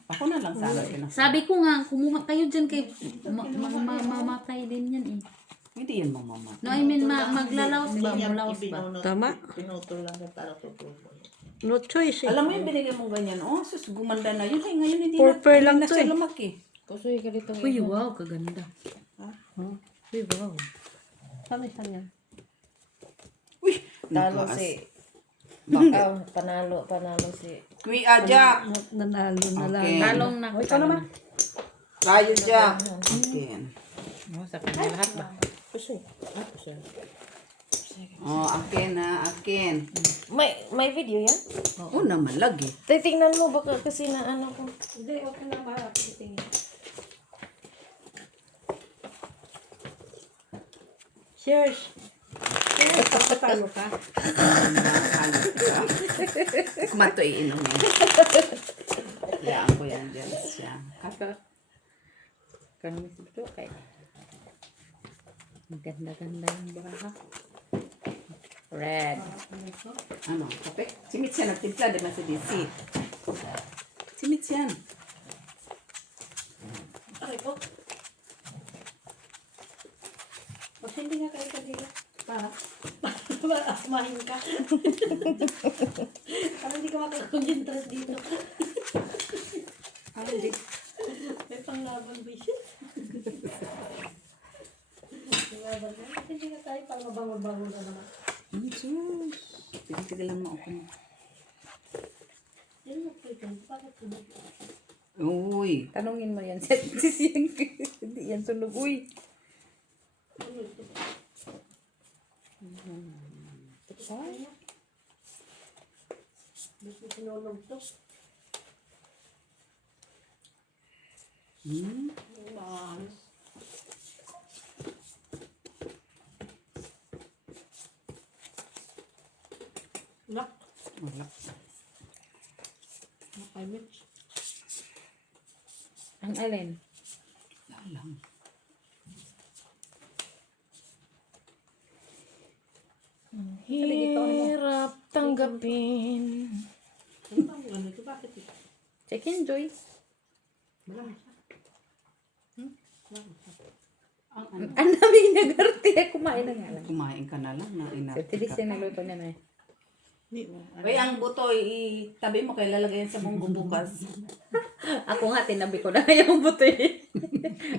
Ako na lang sana. Sabi ko nga, kumuha kayo dyan kay mamatay din yan eh. Hindi yan mamama. No, I mean, maglalaos ba? Hindi niya Mulaos ba? ibinunot. Tama. Pinutol lang yung para tutubo. No choice eh. Alam mo yung binigay mong ganyan, oh, sus, gumanda na yun. Ay, ngayon hindi Purple lang na to siya eh. lumaki. Pusoy ka dito. Uy, wow, kaganda. Uy, wow. Saan isa niyan? Uy, Talo nakaas. si... Bakit? panalo si... Kuya Jack. Nanalo na lang. Okay. Talong na. Ikaw naman. Tayo Jack. Okay. Oh, sa kanya lahat ba? Kasi, Oh, akin na, akin. May video yan? Oh, naman lagi. Titingnan mo baka kasi na ano ko. Hindi, okay na ba? Tingin. Cheers! Cheers! Papatalo ka. Kumato iinom eh. Hayaan ko yan dyan siya. Kaka. Kami dito kay. Maganda-ganda yung baraha. Red. Ano, kape? Simit siya nagtimpla, di man sa DC. Simit yan. Ay ko. Mas hindi nga kayo kanila. Para. Asmahin ka. Para hindi ka makakonsentrate dito. Ah, hindi. May panglaban vision. Panglaban ka. Kasi hindi nga tayo pang mabango-bango na naman. Sus. Tigil-tigilan mo ako. Hindi mo pwede. Bakit sunog? Uy. Tanungin mo yan. Hindi yan sunog. Uy. Gusto sinunog to. Mas. Lak. Wala. Okay, Mitch. Ang alin? Wala lang. Hirap tanggapin. Ano ba ang ano ito? Bakit ito? Chicken Joy. Wala siya. Ang daming nagarte. Kumain na nga lang. Kumain ka na lang na So, inarte tilis ka. yung nagluto niya na eh. Uy, ang buto, itabi mo kay lalagay yan sa munggo bukas. Ako nga, tinabi ko na yung buto eh.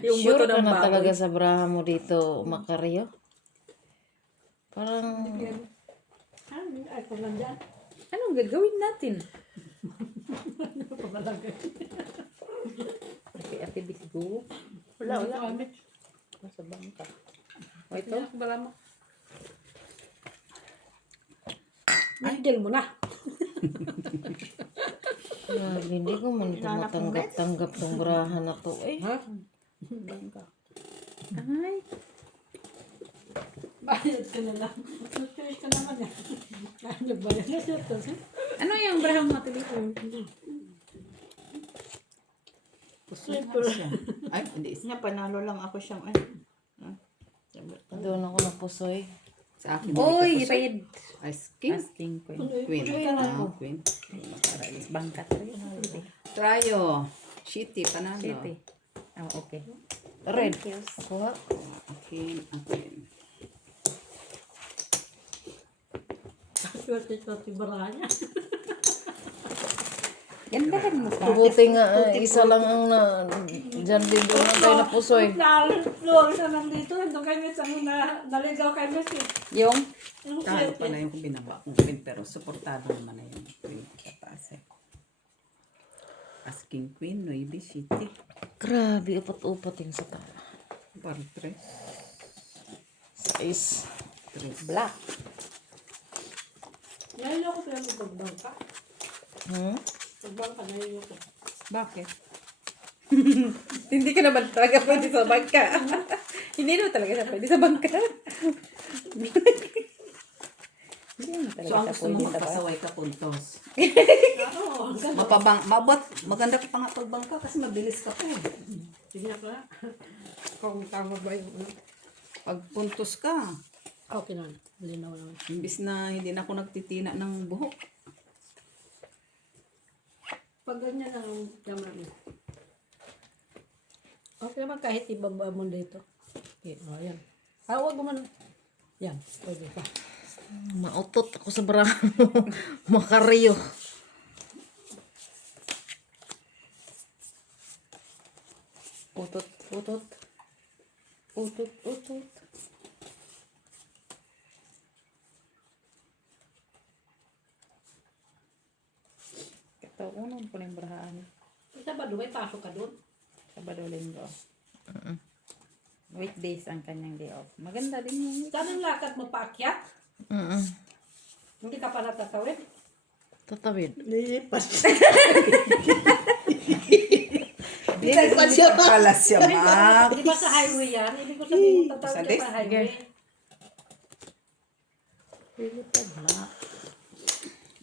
Yung Sure buto ka ng na talaga baboy. sa braha mo dito, Macario? Parang... Ay, kung nandyan. Anong gagawin natin? Pamalagay. Okay, ate Bisgo. Wala, wala. Mitch. Nasa bangka. O ito? Ito? Bala mo. Nandyan mo na. Grabe, hindi ko man ito matanggap-tanggap tong braha na to. Eh, Ha? Bangka. Ay. Bayad ka na lang. Choice ka naman yan. Ano bayad na siya to? Ano yung brahang mo ate Bisgo? Simple. Ay, hindi. nga panalo lang ako siyang, doon ako napusoy. Sa akin. Uy, red. Ice king. Asking ko yun. Queen. Ah, queen. Para is bangka tayo. Tryo. Shitty, panalo. City. Oh, okay. Red. Ako ha? Akin, akin. Swerte-swerte baraha niya. Yan dahan mo pa. Buti nga, isa lang ang dyan din doon lang tayo napusoy. Luwag na lang dito. Doon kayo sa muna. Naligaw kayo siya. Yung? Talo pala yung binaba kong queen, pero suportado naman na yung queen kataas eh. Asking queen, no, ibig shitty. Grabe, upat-upat yung sa tama. Par tres. Sais. Tres. Black. Ngayon ako sila magbangka. Magbangka ngayon ako. Bakit? Hindi ka naman talaga pwede sa bangka. Hindi naman talaga siya pwede sa bangka. Hindi naman talaga So, ang siya gusto mo pwede sa bangka. magpasaway ka puntos. Oo, Maganda ka pa nga pagbangka kasi mabilis ka pa eh. tingnan ko na. Kung tama ba yung ano. Pag puntos ka, Okay na. Malinaw naman. imbis na hindi na ako nagtitina ng buhok. Pag ganyan ang tama mo. Okay naman kahit ibaba mo dito. Okay, o yan. Huwag mo man. Yan, pwede pa. Mautot ako sa barahan mo. Makariyo. Utot, utot. Utot, utot. Ito, unang po ng barahan. Sabado, may pasok ka doon. Sabado, linggo. Weekdays ang kanyang day off. Maganda din yung Saan ang lakad mo paakyat? Hindi ka pa natatawid? tatawid. Lilipas. Lilipas siya. Pala siya, Mac. Di ba sa highway yan? Hindi ko sabihin mo tatawid ka Sa sa highway. Pilipad na.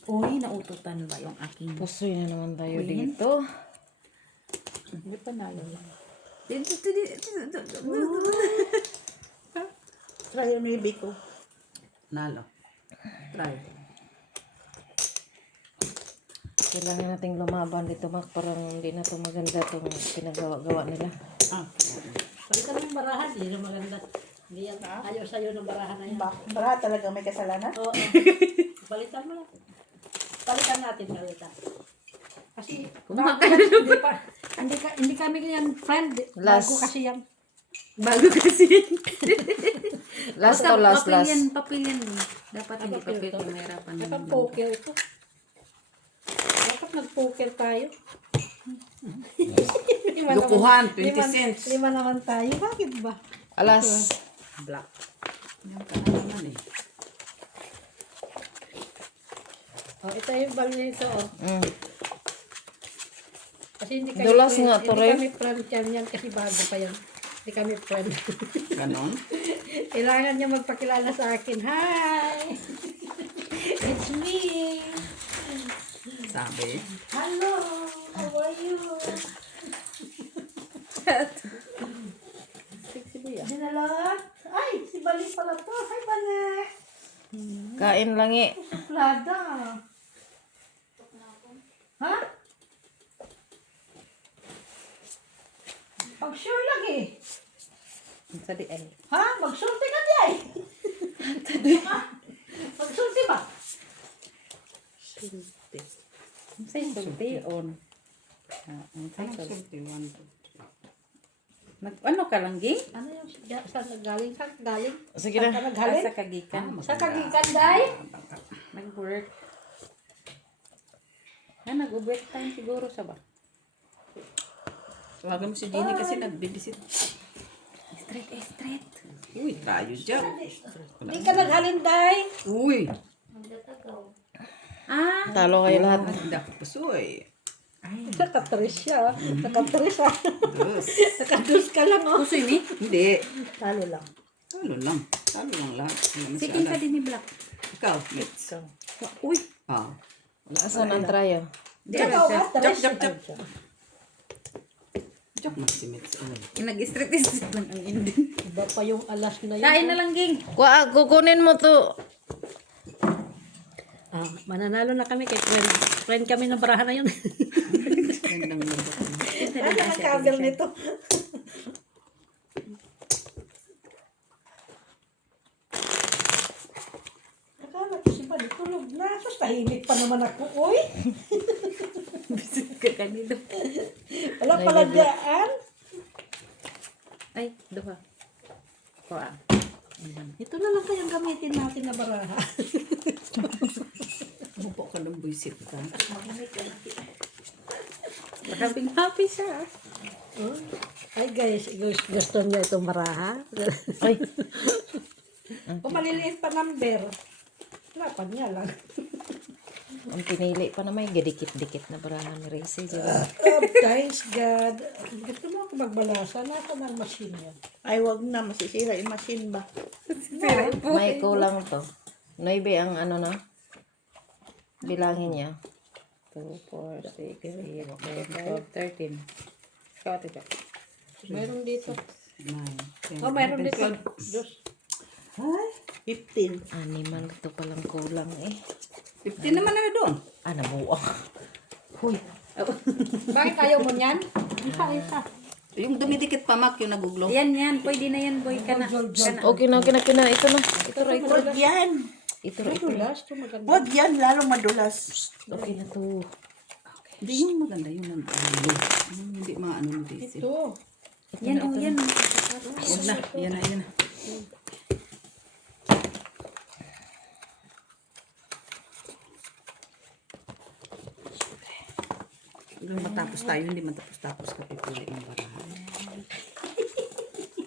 Uy, naututan ba yung aking pusoy na naman tayo dito? Hindi pa nalo lang. Try yung maybe ko. Nalo. Try. Kailangan nating lumaban dito, Mac. Parang hindi na to maganda itong pinagawa-gawa nila. Balikan mo yung barahan, hindi na maganda. Hindi yan. Ayaw sa'yo ng barahan na yan. Baka talaga may kasalanan? Oo. Balikan mo lang. Balikan natin, balikan. Kasi, hindi kami yan friend. Last. Bago kasi yan. Bago kasi. last to last. Papilyan mo. Dapat hindi Papel papel to. kung mahirapan mo. Dapat poker ito. Dapat nag-poker tayo. Lukuhan, 20 cents. Lima naman tayo. Bakit ba? Alas. Black. Yan ka na naman eh. Oh, ito yung bali nito. Oh. Kasi hindi kami Dulas friend. nga to, Hindi Ray. kami friend yan kasi bago pa yan. Hindi kami friend. Ganon. Kailangan niya magpakilala sa akin. Hi! It's me! Sabi. Hello! How are you? Dinalot? Ay, si Bali pala to. Hi, Bali! Kain lang eh. Suplada. Ha? Mag-sure lang eh. Sa di ay. Ha? Magsulti ka di ay. Ha? Magsulti ba? Say sulti on. Say sulti. Ano ka lang, Ging? Ano yung saan galing ka? Galing? Sige Saan ka na. naggaling? Sa kagikan. Sa kagikan, day? Nag-work. Nag-work time siguro sa ba? Tawagan mo si Jenny kasi nagbibisit. Straight. Uy, tayo dyan. Hindi ka naghalin, day? Uy. Talo kayo lahat. Hindi ako pusoy. Nakatris siya. Nakatris siya. Dus. Nakadus ka lang, oh. Pusoy ni? Hindi. Talo lang. Talo lang. Talo lang lahat. Hindi naman siya Sikin ka alam. din ni Black. Ikaw, Mitz. Uy. Ah. Asan ang trayo? Ikaw ka, taris. Joke mo si Mitz. Uy. Nag-straight lang ang indin. Iba pa yung alas na yun. Kain na lang, Ging. Kukunin mo to. Ah, mananalo na kami kay friend. Friend kami ng barahan na yun. Gandang lubot. Ano ang cover nito? Akala ko si Bali tulog na. Sus, tahimik pa naman ako, oy. Bisit ka kanino. Wala pala dyan. Ay, duha. Kuha. Ito na lang kayang gamitin natin na baraha. Bupo ka ng buisit ka. Maraming happy siya. Ay guys, gusto niya itong baraha. Ay. Kung maliliit pa number, lapan niya lang. Ang pinili pa naman yung dikit-dikit na barahan ni Racy. Oh, thanks God. Gusto mo ako magbalasa? Nasa ng machine yan. Ay, wag na. Masisira yung machine ba? May kulang to. 9 ang ano na. Bilangin niya. 2, 4, 6, 8, 9, 12, 13. Ikaw, tita. Mayroon dito. 9, 10, Oh, mayroon 11, dito. 12. Diyos. 15. Animal to palang kulang eh. 15 naman na doon. Nabuang. Huy. Bakit ayaw mo niyan? Isa. Yung dumidikit pa, Mac, yung naguglo. Yan. Pwede na yan, boy. Kana. Okay na. Ito na. Ito ra. Huwag yan. Ito ra. Madulas to maganda. Huwag yan, lalong madulas. Okay na to. Hindi yung maganda, yung nag-ano. Hindi maano ni Daisy. Ito. Yan, yan. Huwag na, yan na. Hanggang matapos tayo, hindi matapos-tapos ka pipili ng barahan.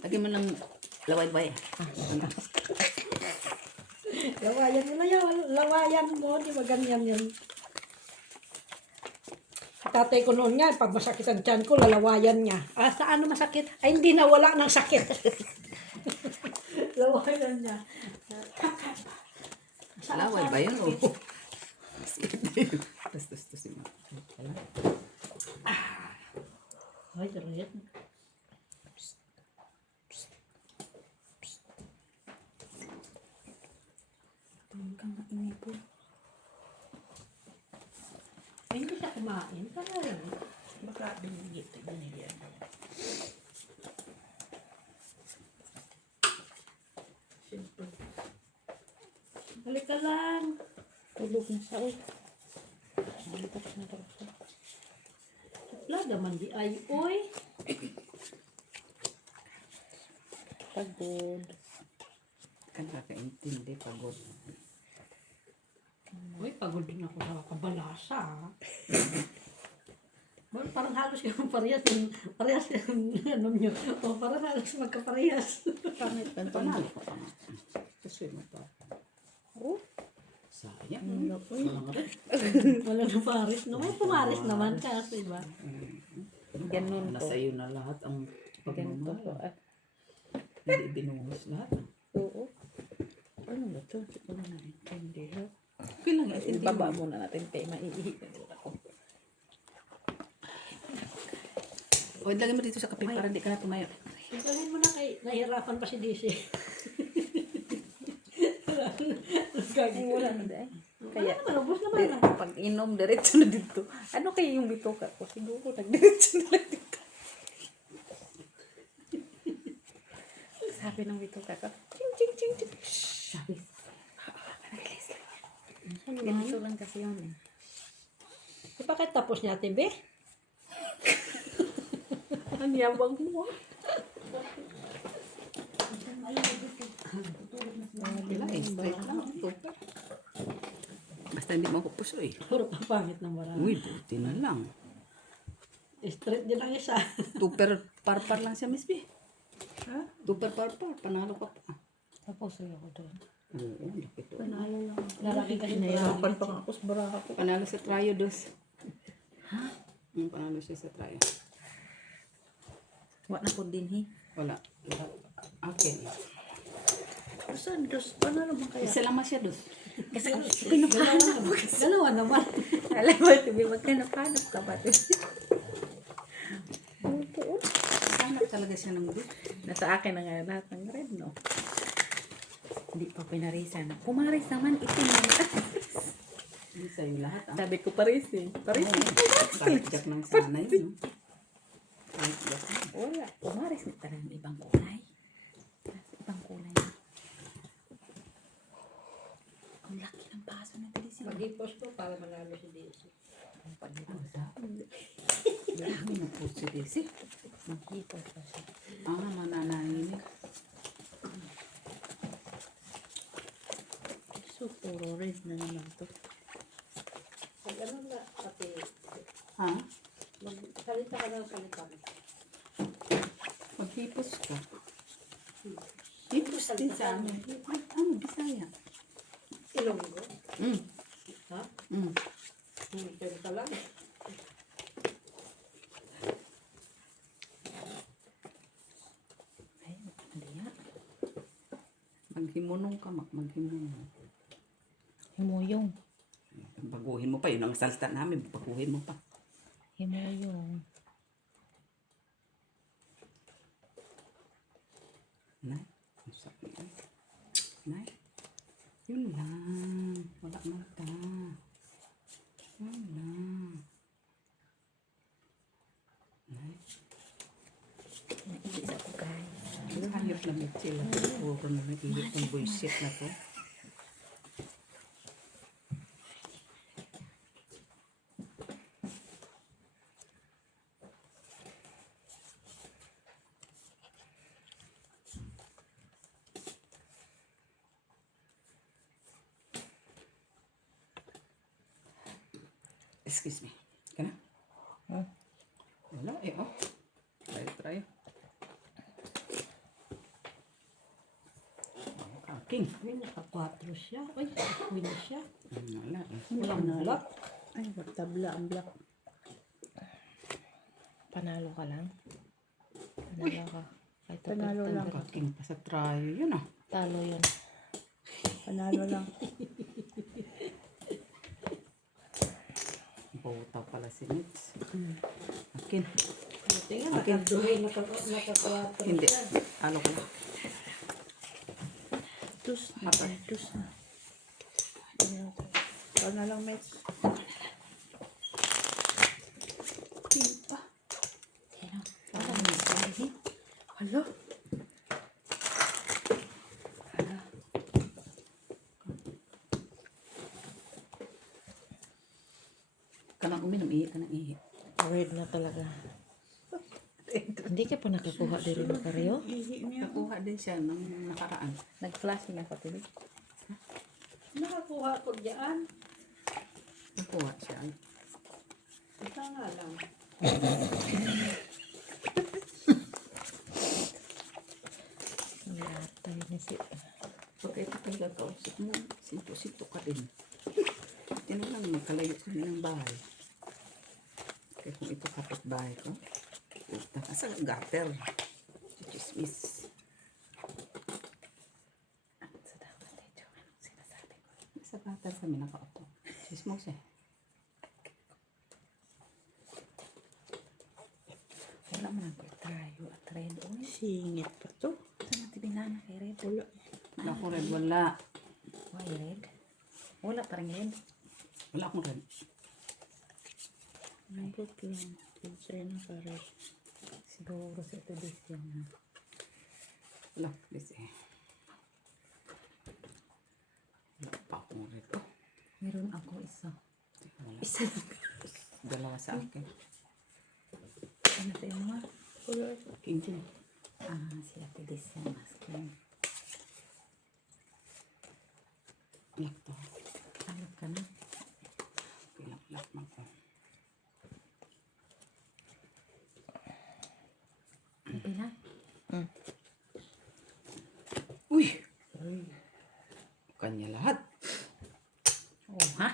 Lagyan mo ng laway-bay. Lawayan mo na yan. Lawayan mo. Di ba ganyan yun? Tatay ko noon nga, pag masakit ang tiyan ko, lalawayan niya. Sa ano masakit? Ay, hindi na wala ng sakit. Lawayan niya. Laway ba yun? Oh. Bastos to si Mac. Ay, talaga. Ay, hindi siya kumain. Kaya Baka binigyan. balik ka lang. Tulog na siya. Uy. Plaga man di ay, oy. Pagod. Kan kakaintindi, pagod. Uy, pagod din ako sa kabalasa. Well, parang halos yung parehas yung ano nyo. O, parang halos magkaparehas. Pangit na to. Panalo ka pa nga. Kasi mo pa. Oh. Sayang. Wala na pares. No, may pumares naman kasi, diba? Ganun to. Nasa iyo na lahat ang Ganito to. pagmamahal. Hindi binuhos lahat. Oo. Ano ba to? Hindi ko na naintindihan. Okay lang, intindi Baba mo. muna natin kay maiihi na din ako. O, ilagay mo dito sa kape para hindi ka na tumayo. Dalhin mo na kay, nahirapan pa si DC. Wala na dahil. Kaya, Naman, ubos naman na. pag inom, diretso na dito. Ano kaya yung bitoka ko? Siguro, nagdiretso na lang dito. Sabi ng bitoka ko, ching, ching, ching, ching. Sabi, ganito lang kasi yun eh. Di pa kahit tapos niya, Tibe? Ang yabang mo. Wala eh, straight lang. Super. Basta hindi mo ako puso eh. Puro papangit ng marami. Uy, buti na lang. Straight din ang isa. Super parpar lang siya, Miss B. Ha? Super parpar. Panalo ka pa. Tapos ay ako doon. Oo, lapit to. Lalaki kasi Nahirapan pa nga ako sa baraha ko. Panalo sa tryo, dos. Ha? Panalo siya sa tryo. Wa na po din, he. Wala. Okay. Saan? Diyos, ano naman kaya? Isa lang siya, dos. Kasi Dalawa naman. alam mo, tibi, magkanap-hanap ka ba? Hanap talaga siya ng dos. Nasa akin na nga lahat ng red, no? Hindi pa pinarisan. Pumaris naman, itim naman. Hindi sa'yo lahat, ah. Sabi ko paris eh. Paris eh. Kahit jack ng sana yun, no? Kahit jack. Wala. Pumaris na talagang ibang kulay. Ibang kulay. Ang laki ng paso na dali sila. Mag-ipos ko para manalo si DC. Dami na po si Daisy. Makita pa siya. Mananahinig. So, puro red na naman to. Pag ano na, ate, Ha? magsalita ka ng salita. Maghipos ka. Hipos din sa amin. Ano, Bisaya? Ilonggo. Ha? Pero talaga. Ay, hindi nga. Maghimunong ka, maghimunong. Himuyong. Baguhin mo pa, yun ang salita namin. Baguhin mo pa. Himuyong. Nay, ang sakit yan. Nay, yun lang. Wala mata. Yun lang. Nay. Inip na mit sila. Puro na nag-ihip ng buisit na to. Excuse me. Ka na? Wala eh, oh. Try. King. Ay, naka-4 siya. Ay, queen siya. Wala eh. Walang black. Ay, magtabla ang black. Panalo ka lang. Panalo ka. Kahit Panalo lang. King pa sa try. Yun ah. Talo yun. Panalo lang. Bauta pala si Mitz. Akin. Tingnan, naka-4 Hindi. Talo ko lang. Dus na. Dus na. Ikaw na lang, Mets. Hala. Kanang uminom, ihi ka ng ihi. Weird na talaga. Hindi ka pa nakakuha din ng karyo? Nakuha din siya ng nakaraan. Nag-flashing ako, TV. Nakakuha ko dyan. Nakuha siya. Ito nga lang. Natay na si... Pag ito talaga kausap mo, sinto-sinto ka din. Yan lang, magkalayo kami ng bahay. Kaya kung ito kapit bahay ko, puta ka sa gutter. Chismis. Sa dapat, ito, anong sinasabi ko? Sa gutter kami nakaupo. Chismos eh. Wala man ang try at red oil. Singit pa to. Sa mga tibinana kay red. Wala. Wala akong red, wala. Why red? Wala pa rin red. Wala akong red. Nabot lang. Pinsay na ka rin. Siguro sa ito this yan. Wala, please eh. Wala pa akong red. Meron ako isa. Wala. Isa lang. Dalawa sa akin. Ano sa inyo? King Jim. Si Ate Des yan. Maskin. Lock to. Alok ka na. Lock man ko. Hindi na. Uy! Kanya lahat. Oh, ha?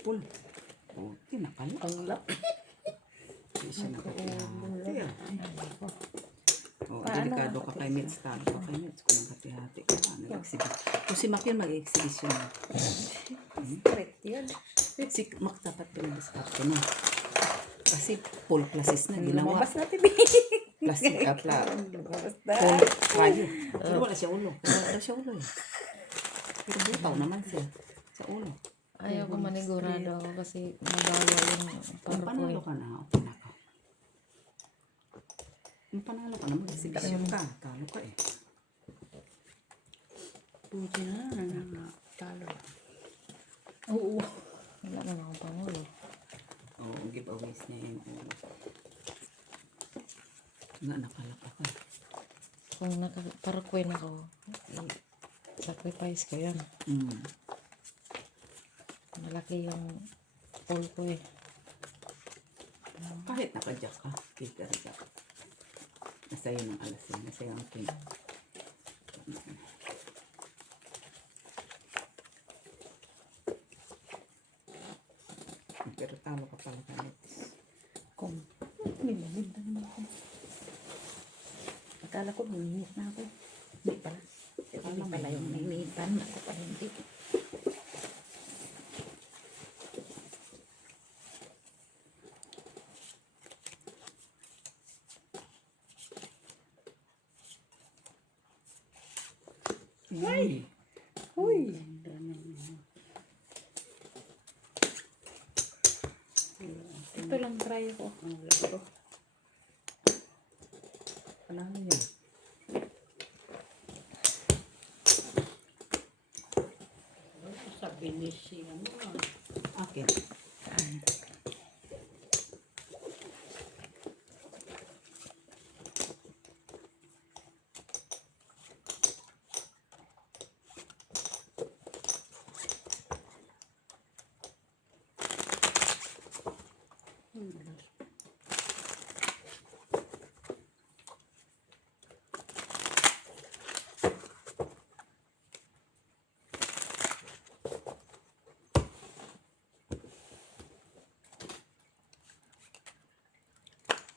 Pul. Puti, nakalak. Ang lap. Hindi siya nakatihati. Oh, delikado ka kay Mitz. Talo ka kay Mitz. Kung nakatihati ka pa, nag-exhibit. Kung si Mac yun, mag-exhibition. Correct yun. Si Mac dapat pinag-discarte na. Kasi full classes na ginawa. Lumabas na, TV. Plastic at Lumabas na. full rayo. Pero wala siya ulo. Wala siya ulo eh. Pero butaw naman siya sa ulo. Ayaw ko manigurado ako kasi magawa yung Kung panalo PowerPoint. ka na, okay na ka. Kung panalo ka na, mag-exhibition ka. Talo ka eh. Buti na. Talo. Oo. Wala naman akong pangulo. Oo, giveaways niya yung ulo. Nga, nakalap ako eh. Kung nakaparkwin ako, sacrifice ko yan. Malaki yung pool ko eh. Kahit naka-jack ka, kita jack. Nasa'yo ng alas yan. Nasa'yo ang king. Pero talo ka pala kahit. Kung nilamig na naman ako. Akala ko minihit na ako. Hindi pala. Hindi pala yung ninihitan. Ako pa hindi. Uy! Ito lang try ko. Panalo yan. Sa binisi, ano Akin.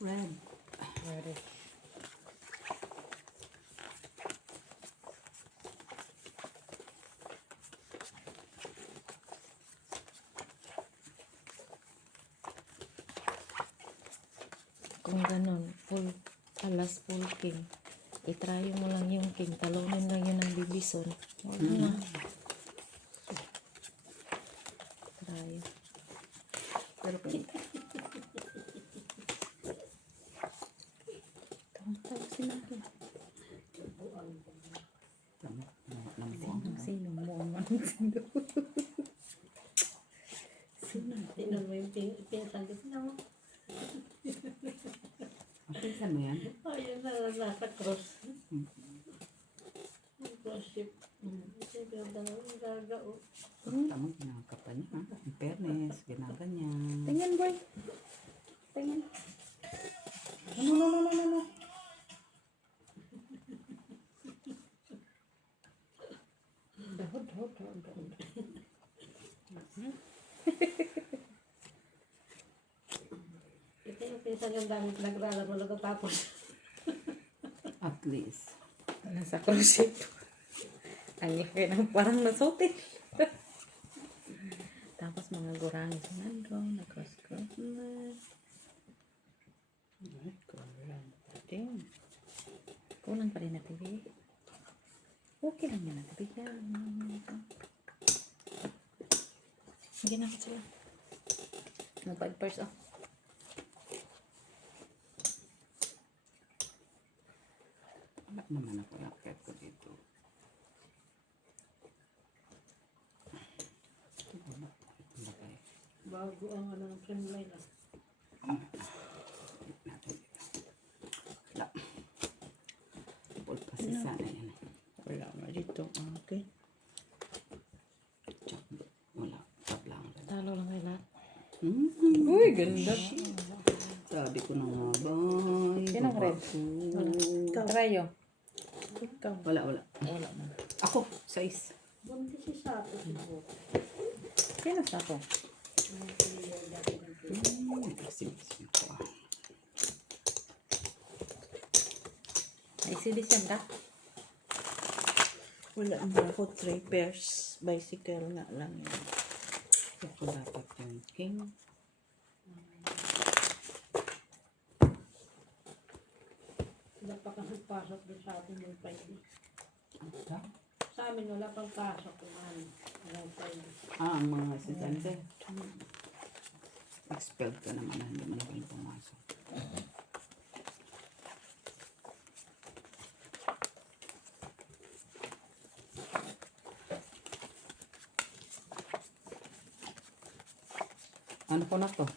Red. Ready. Kung ganun, full full king. I-try mo lang yung king. Talunin lang yun ng bibison. Huwag na. Try. Pero kung Tawa si natin. Sino mo man? Sino? Tinan mo yung pinsan ko. Tinan mo. pinsan mo yan? Ayun na, nasa cross. Cross ship. Ito yung dalawang gagao. Tama, ginagapan niya. In fairness, ginaganyan. Tingnan, boy. Tingnan. No. Dahod. Ito yung pinsan yung dami naglalaro tapos. At least. Nasa cruise ship. Ang ikay ng parang nasutin. Tapos mga gurangin sa nandong, nag-cross-cross na. Ating. Kulang pa rin na TV. Okay lang yan na TV yan. Ginamit sila. Mga 5 pairs, oh. Wala naman ako lakit ko dito. Ito ba? Ito ba kayo? Bago ang ano ng trend line. Natin dito. Wala. Full pa si sana yan. Wala nga dito. Okay. Chop. Wala. Chop lang. Talo lang kayo lahat. Uy, ganda. Sabi ko na nga, bye. Sino ang red? Try yo. Wala. Wala na. Ako, 6. Buntis si Sato siguro. Sino sa ako? Isim-isim ko. Ay, sidisyan ka? Wala na ako 3 pairs. Bicycle nga lang yun. Ito dapat yung king. Wala pa kang pasok doon sa atin yung Friday. Ito? Sa amin wala pang pasok kung ano. Walang Friday. Ang mga estudyante. Expelled ka naman na hindi mo na kayo pumasok. Ano po na to?